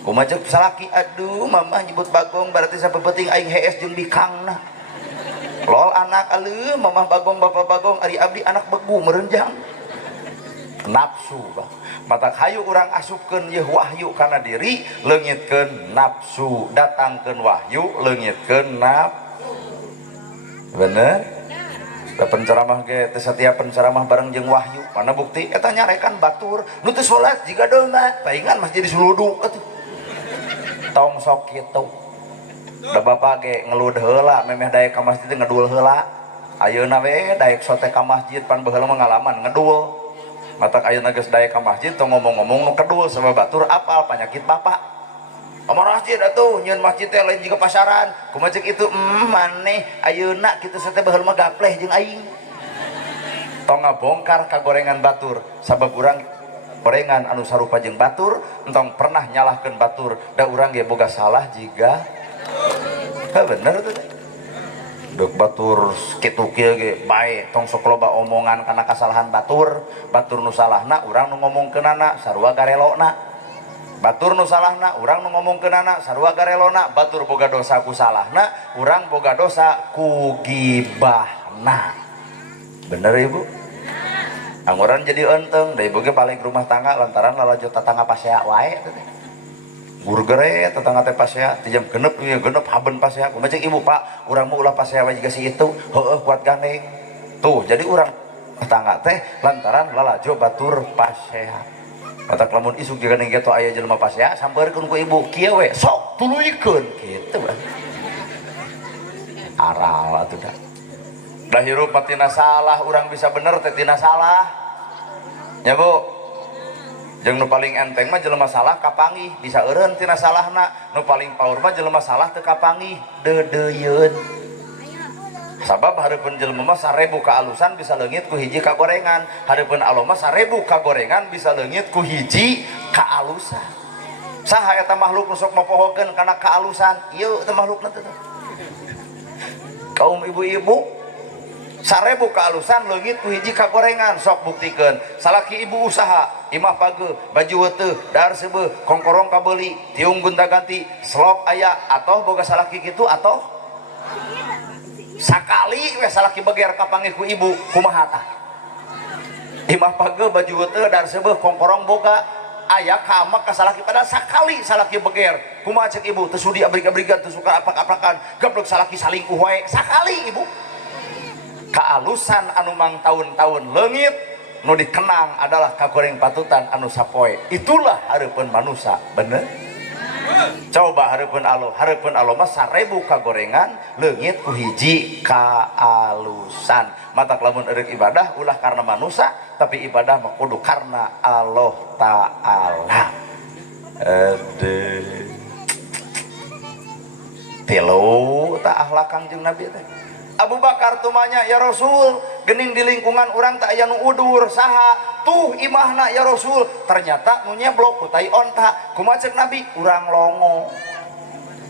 Kumaha ceuk salaki, aduh mamah nyebut bagong berarti sapepeting aing hees jeung bikangna. Lol anak aleuh mamah bagong bapak bagong ari abdi anak begu merenjang. Nafsu bah. Matak hayu urang asupkeun yeuh wahyu kana diri, leungitkeun nafsu, datangkeun wahyu, leungitkeun nafsu. Bener? Da penceramah ge teh setiap penceramah bareng jeung wahyu. Mana bukti? Eta nyarekan batur nu teu salat jiga deunga, paingan masih jadi suluduk atuh. Tong sok kitu. Da bapak ge ngeluh heula memeh daek ka masjid ngedul heula. Ayeuna we daek sote ka masjid pan baheula mengalaman ngedul. Matak ayeuna geus daek ka masjid tong ngomong-ngomong nu kedul sabab batur apal penyakit bapak. Amar masjid atuh nyieun masjid teh lain jiga pasaran. Kumaha ceuk itu maneh ayeuna kitu teh baheula mah gapleh jeung aing. Tong ngabongkar kagorengan batur sabab urang gorengan anu sarupa jeung batur entong pernah nyalahkeun batur da urang ge boga salah jiga bener tuh dek batur kitu kieu ge bae tong sok loba omongan kana kasalahan batur nu salahna urang nu ngomongkeunana sarua garelona batur nu salahna urang nu ngomongkeunana sarua garelona batur boga dosa ku salahna urang boga dosa ku gibahna bener ibu angguran jadi enteng da ibu ge balik rumah tangga lantaran lalajut tetangga pasea wae guru gere tetangga teh pasea ti jam genep haben pasea kumaha ceuk ibu pak urang mah ulah pasea wae jiga si itu heueuh kuat gandeng tuh jadi urang tetangga teh lantaran lalajo batur pasea matak lamun isuk jiga gandeng kitu aya jelema pasea sampeurkeun ku ibu kieu we sok tuluikeun kitu bang aral atuh da hirup mah tina salah urang bisa bener teh tina salah ya bu jeung nu paling enteng mah jelema salah kapangih bisa eureun tina salahna nu paling paur mah jelema salah teu kapangih deudeuyeun sabab hareupeun jelema mah 1000 kaalusan bisa leungit ku hiji kagorengan hareupeun Allah mah 1000 kagorengan bisa leungit ku hiji kaalusan saha eta makhluk nu sok mapohokeun kana kaalusan ieu teh makhlukna teh kaum ibu-ibu 1000 kaalusan leungit ku hiji kagorengan sok buktikeun salaki ibu usaha imah page baju weuteuh dahar seubeuh kongkorong kabeuli tiung gonta-ganti slop aya atoh boga salaki kitu atoh sakali we salaki beger kapangih ku ibu kumaha tah imah page baju weuteuh dahar seubeuh kongkorong boga aya kamak ka salaki padahal sakali salaki beger kumaha ceuk ibu teu sudi abrig-abrigan teu suka apak-apakan gablek salaki salingkuh wae sakali ibu kaalusan anu mang tahun-tahun leungit nu dikenang adalah kagoreng patutan anu sapoe itulah hareupeun manusia bener coba hareupeun Allah mah 1000 kagorengan leungit ku hiji kaalusan matak lamun eureuk ibadah ulah karena manusia tapi ibadah mah kudu karena Allah Ta'ala tilu tak akhlak Kangjeng Nabi teh Abu Bakar tumanya ya Rasul gening di lingkungan orang tak aya nu udur saha tuh imahna ya Rasul ternyata nu nyeblok ku tai onta kumaha ceuk Nabi urang longo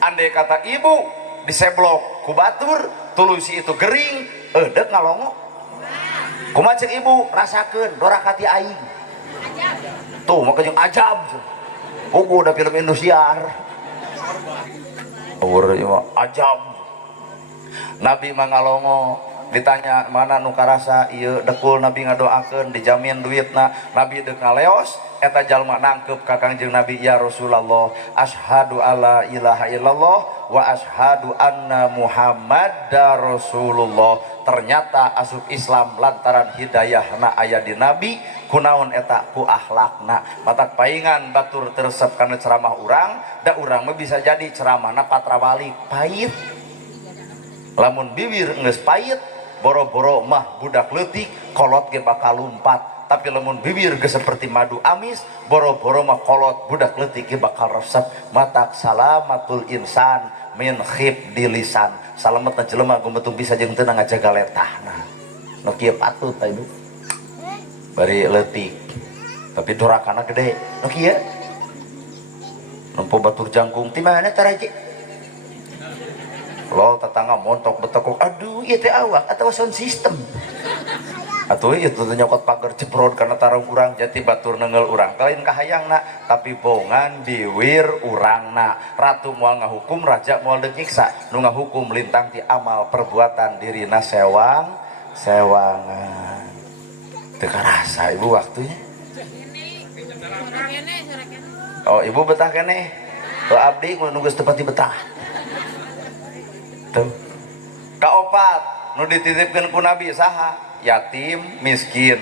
andai kata ibu diseblok ku batur tuluy si itu gering eudeuh ngalongo kumaha ceuk ibu rasakeun dorakati aing tuh maka jeung ajab pugu da film Indosiar ajab Nabi mangalongo ditanya mana nu karasa ieu dekul Nabi ngadoakeun dijamin duitna Nabi deuk ngaleos eta jalma nangkep ka Kangjeng Nabi ya Rasulullah asyhadu alla ilaha illallah wa asyhadu anna Muhammadar Rasulullah ternyata asup Islam lantaran hidayahna aya di Nabi kunaon eta ku akhlakna matak paingan batur teresep kana ceramah urang da urang mah bisa jadi ceramahna patra balik pait lamun bibir geus pait boro-boro mah budak leutik kolot ge bakal lumpat tapi lamun bibir geus seperti madu amis boro-boro mah kolot budak leutik ge bakal resep matak salamatul insan min khib di lisan salametna jelema gumetung bisa jeung teu ngajaga letahna nu kieu patut ibu bari leutik tapi dorakana gede nu kieu nempo batur jangkung ti mana taraje lol tetangga montok betekuk aduh ieu teh awak atawa sound system atuh ieu teh nyokot pager jebrod karena tarung urang jati batur neungel urang lain kahayangna tapi bongan diwir urangna ratu moal ngahukum raja moal deuk nyiksa nu ngahukum lintang ti amal perbuatan dirina sewangan teu karasa ibu waktunya oh ibu betah keneh abdi nu geus teu pati betah tuh kaopat nu dititipkeun ku nabi saha yatim miskin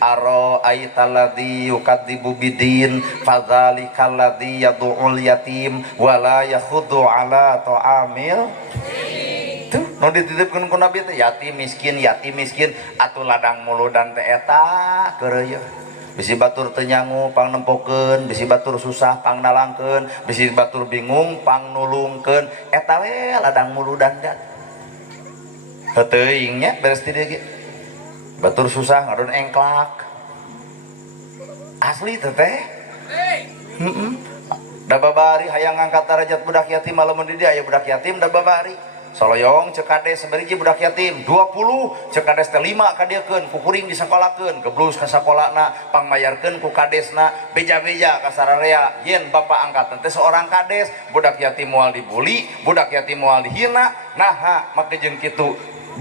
aro aitalladzi yukadzibu bidin fadzalikal ladzi yad'ul yatim wala yakhuddu ala ta'amil tuh nu dititipkeun ku nabi teh yatim miskin atuh ladang muludan teh eta keureuy bisi batur teu nyangu pang nempokeun bisi batur susah pang nalangkeun bisi batur bingung pang nulungkeun eta we ladang muludan da teuing nya beres ti dieu ge batur susah ngadon engklak asli teh da babari hayang ngangkat derajat budak yatim malamun di dieu aya budak yatim da babari soloyong cek kades sabariji budak yatim 20 cek kades teh 5 ka dieukeun ku kuring disakolahkeun geblus ka sakolahna pangmayarkeun ku kadesna beja-beja ka sararea yen bapa angkatan teh seorang kades budak yatim moal dibuli budak yatim moal dihina naha make jeung kitu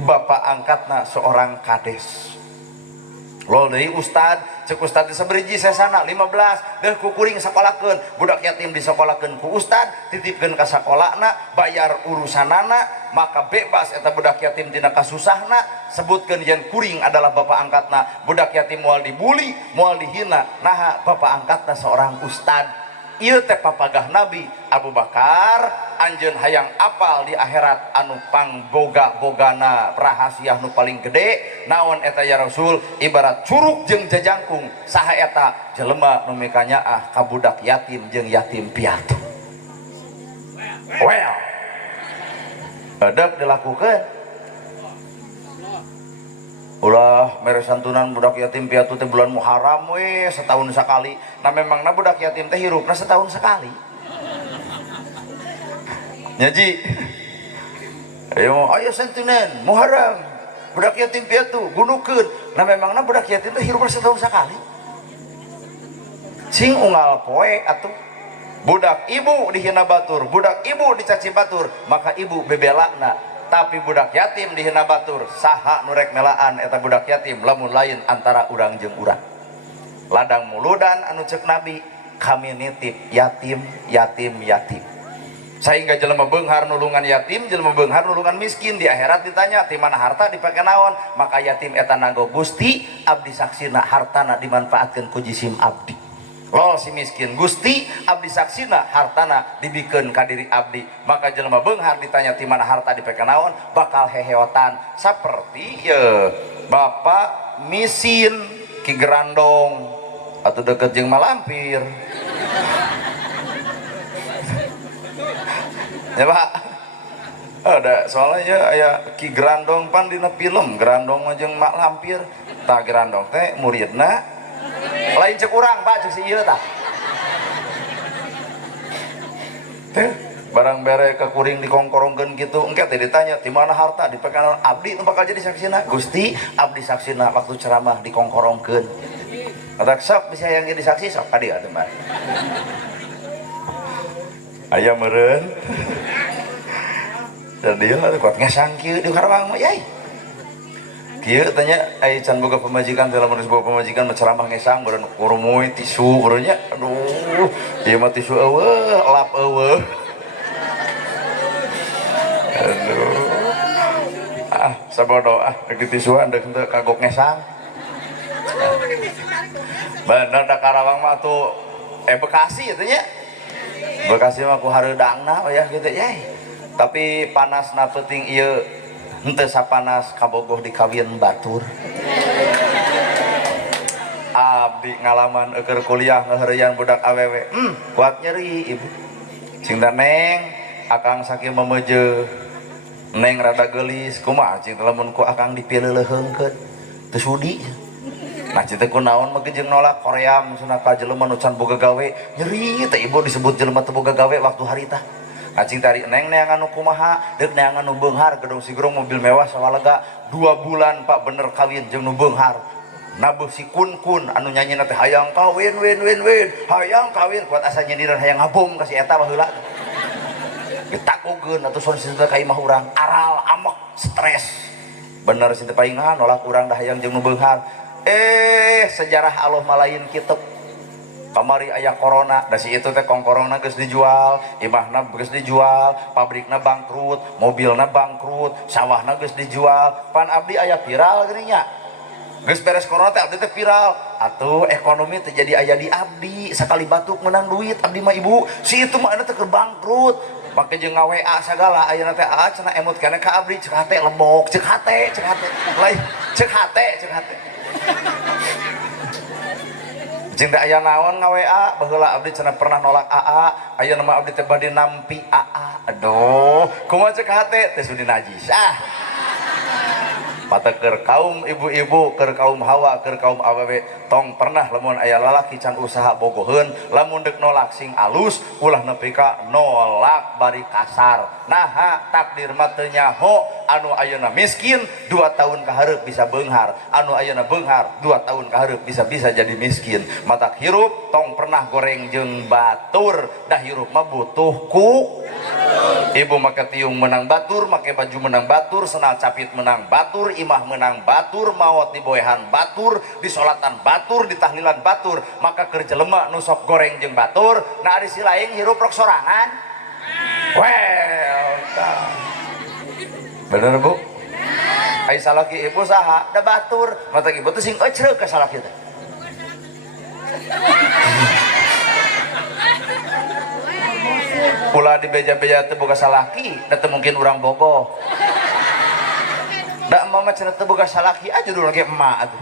bapak angkatna seorang kades lol deui ustad cek ustad di sabariji sesana 15 deuh ku kuring sakolahkeun budak yatim disakolahkeun ku ustad titipkeun ka sakolahna bayar urusanana maka bebas eta budak yatim tina kasusahna sebutkeun yen kuring adalah bapak angkatna budak yatim moal dibuli moal dihina naha bapak angkatna seorang ustad ieu teh papagah Nabi Abu Bakar anjeun hayang apal di akhirat anu pangboga-bogana rahasia nu paling gede naon eta ya Rasul ibarat curug jeung jajangkung saha eta jelema nu mikanyaah ka budak yatim jeung yatim piatu well hedeg dilakukeun ulah mere santunan budak yatim piatu teh bulan Muharram we setahun sekali nah memangna budak yatim teh hirupna setahun sekali nyaji ayo santunan Muharram budak yatim piatu gunukeun nah memangna budak yatim teh hirupna setahun sekali sing unggal poe atuh budak ibu dihina batur budak ibu dicaci batur maka ibu bebelana tapi budak yatim dihina batur saha nu rek melaan eta budak yatim lamun lain antara urang jeung urang ladang muludan anu ceuk nabi kami nitip yatim sehingga jelema beunghar nulungan yatim jelema beunghar nulungan miskin di akhirat ditanya di mana harta dipake naon maka yatim eta nanggo Gusti abdi saksina hartana dimanfaatkeun ku jisim abdi lol si miskin Gusti abdi saksina hartana dibikeun ka diri abdi maka jelema beunghar ditanya ti mana harta dipake naon bakal heheotan saperti ye bapak misin Ki Gerandong atau deket jeung Malampir ya Pak ada soalnya ya aya Ki Gerandong pan dina film Gerandong jeung Mak Lampir tah Gerandong teh muridna lain cek urang Pak cek si ieu tah teh barang bere ke kuring dikongkorongkeun kitu engke teh ditanya di mana harta dipegang abdi teu bakal jadi saksina Gusti abdi saksina waktu ceramah dikongkorongkeun kata sok bisa yang jadi saksi sok ka dieu teh Mbak aya meureun jadi ieu kuat ngesang kieu di karawang mah yai kieu tanya ai can boga pemajikan dalam urus boga pemajikan menceramah ngesang beureun kurumuy tisu beureun nya aduh ieu mah tisu eueuh lap eueuh aduh sabodo deuk tisuan deuk teu kagok ngesang bener da Karawang mah tuh Bekasi eta nya Bekasi mah ku hareudangna we ya kitu yai tapi panasna peuting ieu henteu sapanas kabogoh dikawin batur abdi ngalaman eukeur kuliah ngaheureyan budak awewe kuat nyeri ibu cing da neng akang saking memeje neng rada geulis kumaha cing lamun ku akang dipileuleheungkeun teu sudi nah cita kunaon mah jeung nolak Korea misalnya ka jelema nu can boga gawe nyeri teh ibu disebut jelema teu boga gawe waktu harita cing tari neng neangan nu kumaha deuk neangan nu beunghar gedung sigrong mobil mewah sawalega 2 bulan Pak bener kawin jeung nu beunghar nabuh si kun anu nyanyi teh hayang kawin win hayang kawin kuat asa nyindiran hayang ngabom ka si eta baheula ditakukeun atuh son sinta ka imah urang aral amek stres bener sinta paingahan nolak urang dah hayang jeung nu beunghar sejarah Allah malain kitu kamari aya corona da si itu teh kongkorongna geus dijual imahna geus dijual pabrikna bangkrut mobilna bangkrut sawahna geus dijual pan abdi aya viral geuning nya geus beres corona teh abdi teh viral atuh ekonomi teh jadi aya di abdi sakali batuk menang duit abdi mah ibu si itu mah teh keur bangkrut make jeung ngaWA sagala ayeuna teh cenah emut kana ka abdi cek hate lebok cek hate lain cek hate jeung teh aya naon ngaWA baheula abdi cenah pernah nolak AA ayeuna mah abdi teh bade nampi AA aduh kumaha cek hate teh sudi najis mata keur kaum ibu-ibu keur kaum hawa keur kaum awewe tong pernah lamun aya lalaki can usaha bogoheun lamun deuk nolak sing alus ulah nepi ka nolak bari kasar naha takdir mah teu nyaho anu ayeuna miskin 2 tahun ka hareup bisa beunghar anu ayeuna beunghar 2 tahun ka hareup bisa jadi miskin mata hirup tong pernah goreng jeung batur dah hirup mah butuh ku ibu make tiung menang batur make baju menang batur senal capit menang batur imah menang batur maot di boehan batur di solatan batur di tahlilan batur maka keur jelema nu sok goreng jeung batur nah ari silaing hirup rok sorangan bener bu ai salaki ibu saha da batur mata ibu teh sing ecreuk ka salaki teh pula di beja-beja teu boga salaki da teu mungkin urang bogoh da mama cenah teu boga salaki aja dulu lagi emak atuh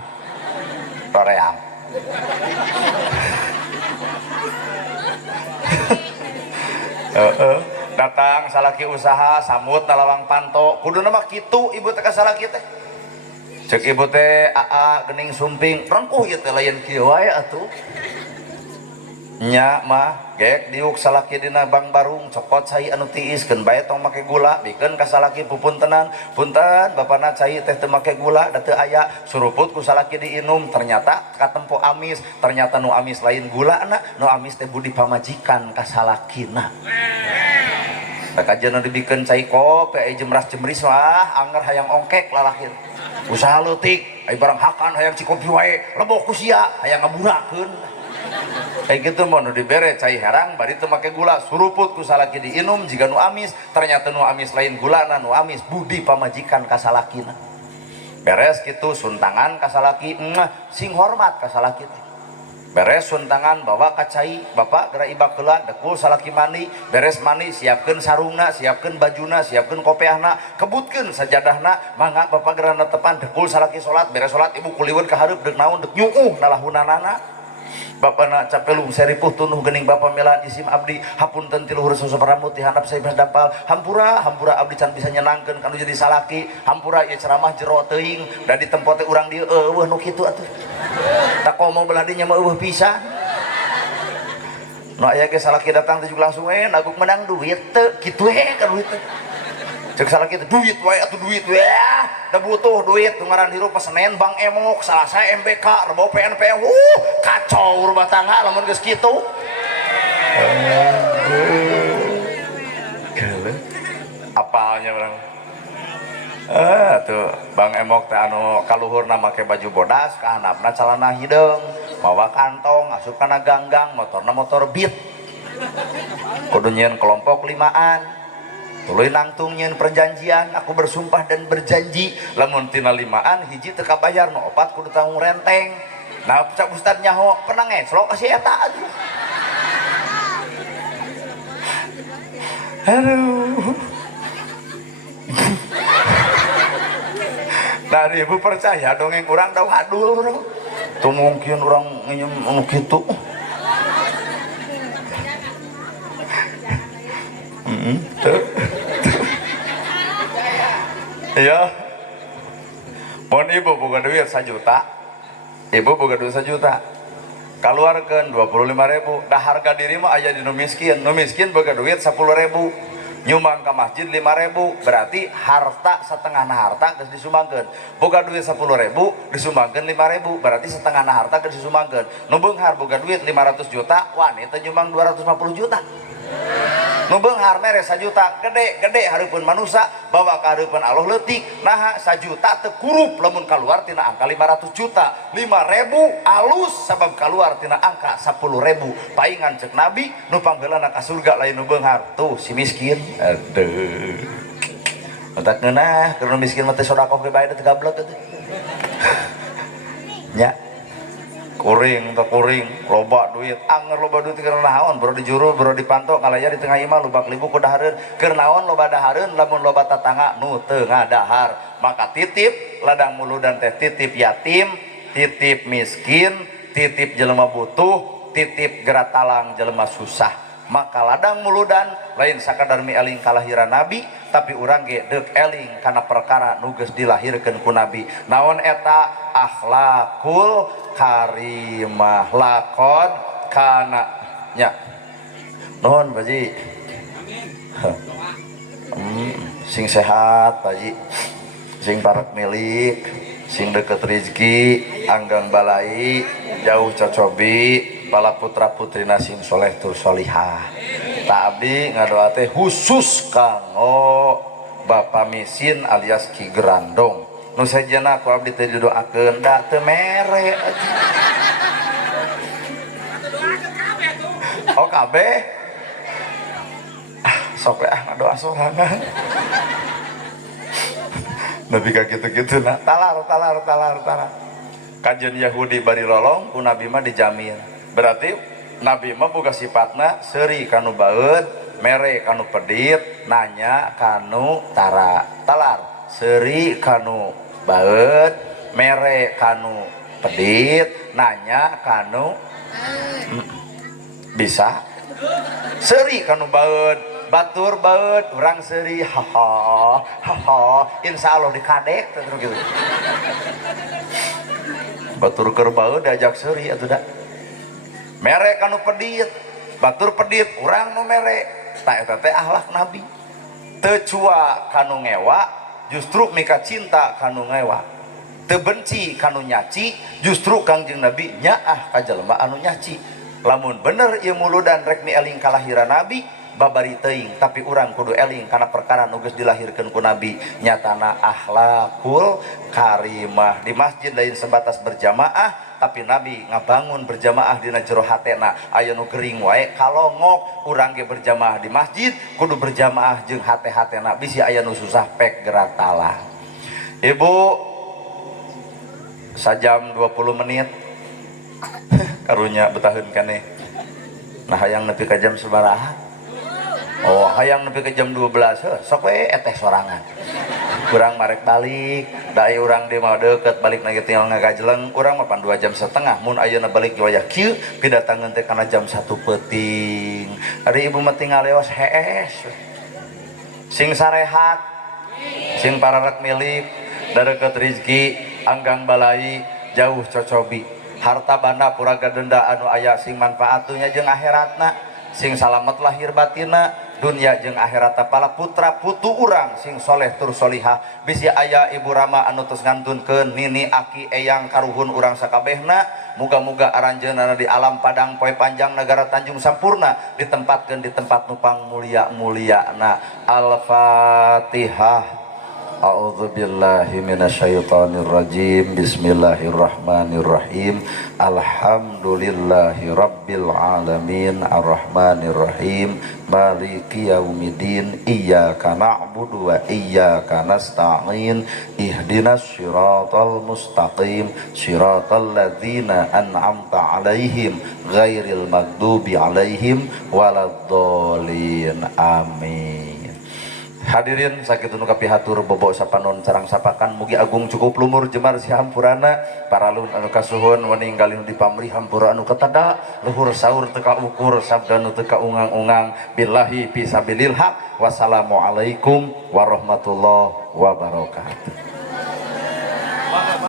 toreang datang salaki usaha samut nalawang panto kuduna mah kitu ibu teh ka salaki teh cek ibu teh aa geuning sumping rengkuh ieu teh lain kieu wae atuh nya mah gek diuk salaki dina bang barung cokot cai anu tiiskeun bae tong make gula bikeun ka salaki pupuntenan punten bapana cai teh teu make gula da teu aya suruput ku salaki diinum ternyata katempo amis ternyata nu amis lain gulana nu amis teh budi pamajikan ka salakina da kajeuna dibikeun cai kopi aya jemras jemris wah anger hayang ongkek lalaki usaha leutik aya barang hakan hayang cikopi wae lebok ku sia hayang ngaburakeun kayak gitu mau nu dibere cai herang bari teu make gula suruput ku salaki diinum jika nu amis ternyata nu amis lain gulana nu amis budi pamajikan ka salakina beres kitu suntangan ka salaki sing hormat ka salaki teh beres suntangan bawa ka cai bapak geura ibak heula dekul salaki mandi beres mandi siapkeun sarungna siapkeun bajuna siapkeun kopiahna kebutkeun sajadahna mangga bapak geura netepan dekul salaki salat beres salat ibu kuliweun ka hareup deuk naon deuk nyuuh nalahunanana bapana capelung seripuh tunuh gening bapa mela isim abdi hapunten ti luhur sasaparamut ti handap saya dampal hampura abdi can bisa nyenangkeun kanu jadi salaki hampura ieu ceramah jero teuing da di tempo teh urang dieu eueuh nu kitu atuh tak komo belah dinya mah eueuh pisan nu aya ge salaki datang teh juga langsung naguk menang duit teu kitu ka duit teh cek salaki teh duit wae atuh duit we da butuh duit ngaran hirup pas Senin Bang Emok Salasa MBK rebo PNP kacau rumah tangga lamun geus kitu apalnya orang tuh Bang Emok teh anu kaluhurna make baju bodas ka handapna calana hideung mawa kantong asup kana ganggang motorna motor Beat kudu nyieun kelompok 5an tuluy nangtung nyeun perjanjian aku bersumpah dan berjanji lamun tina 5an hiji teu kabayar nu 4 kudu tanggung renteng nah cak ustad nyaho pernah ngeclok ka si eta aduh aduh nah ibu percaya dongeng urang da wadul tuh mungkin urang nginjem anu kitu iya mohon ibu bukan duit 1 juta ibu boga duit 1 juta keluarkan 25.000 dah harga diri mah aya di nu miskin boga duit 10.000 nyumbang ke masjid 5.000 berarti harta setengah harta geus disumbangkeun boga duit 10.000 disumbangkeun 5.000 berarti setengah harta geus disumbangkeun nu beunghar boga duit 500 juta wanita nyumbang 250 juta nu beunghar mere 1 juta gede hareupeun manusia bawa ka hareupeun Allah leutik nah 1 juta teu kurup lamun kaluar tina angka 500 juta 5.000 alus sabab kaluar tina angka 10.000 paingan cek nabi nu panggeulana ka surga lain nu beunghar tuh si miskin aduh entak ngeunah keur nu miskin mah teh sedekah ge bae teh gablek teh nya kuring loba duit anger loba duit keur naon bro di juru bro dipantau ngalaya di tengah imah loba kelibu ku dahareun keur naon loba dahareun lamun loba tatangga nu teu ngadahar maka titip ladang muludan teh titip yatim titip miskin titip jelema butuh titip geratalang jelema susah maka ladang muludan lain sakadar mieling kalahiran nabi tapi urang ge deuk eling kana perkara nu geus dilahirkeun ku nabi naon eta akhlakul karimah lakod kana nya nuhun Baji sing sehat Baji sing parak milik sing deket rezeki anggang balai jauh cocobi pala putra putrina sing soleh tur solihah tak abdi ngadoa teh khusus kanggo Bapak Misin alias Ki Gerandong nu sajana ku abdi teh didoakeun da teu mere oh kabeh sok we ngadoa sorangan nabi ka kitu-kitu na talar kajian Yahudi bari lolong ku nabi mah dijamin berarti nabi mah boga sifatna seuri kanu baeud mere kanu pedit nanya kanu talar seuri kanu baeud mere kanu pedit nanya kanu bisa seuri kanu baeud batur baeud urang seuri haha insyaallah dikadek terus gitu batur keur baeud diajak seuri atuh da mere kanu pedit batur pedit urang nu mere ta eta teh akhlak nabi teu cua kanu ngewa justru mika cinta kanu ngewa teu benci kanu nyaci justru kangjeng nabi nyaah ka jelema anu nyaci lamun bener ieu muludan rek nieling kalahiran nabi babari teuing tapi urang kudu eling karena perkara nu geus dilahirkeun ku nabi nyatana akhlakul karimah di masjid lain sebatas berjamaah tapi nabi ngabangun berjamaah dina jero hatena aya nu gering wae kalongok urang ge berjamaah di masjid kudu berjamaah jeung hate-hatena bisi aya nu susah pek gerak talah ibu sajam 20 menit karunya betaheun keneh nah hayang nepi ka jam sabaraha oh hayang nepi ke jam 12 sok we eteh sorangan urang marek balik da urang di mah deukeut balik na tinggal ngagajleng urang mah pan 2,5 jam mun ayeuna balik wayah kieu pidatangeun teh kana jam 1 peuting ari ibu mah tinggal leos hees sing sarehat sing pararek milik da deukeut rezeki anggang balai jauh cocobi harta banda puraga denda anu aya sing manfaatnya jeung akhiratna sing salamet lahir batina dunia jeung akhirat pala putra putu urang sing soleh tur solihah bisi aya ibu Rama anu tos ngantunkeun nini aki eyang karuhun urang sakabehna muga-muga aranjeunna di alam padang poe panjang negara Tanjung Sampurna ditempatkeun di tempat nupang mulia-muliana Al-Fatihah. A'udzubillahi minasyaitonirrajim. Bismillahirrahmanirrahim. Alhamdulillahi rabbil alamin arrahmanirrahim maliki yaumiddin iyyaka na'budu wa iyyaka nasta'in ihdinas siratal mustaqim siratal ladzina an'amta 'alaihim ghairil maghdubi 'alaihim waladdallin amin. Hadirin sakitu nu kapihatur bobo sapanon sareng sapakan mugi agung cukup lumur jemar si hampurana paralun anu kasuhun waninggali nu dipamri hampura anu ketada luhur saur teu kaukur sabda nu teu kaungang-ungang billahi fisabilil haq wassalamualaikum warahmatullahi wabarakatuh.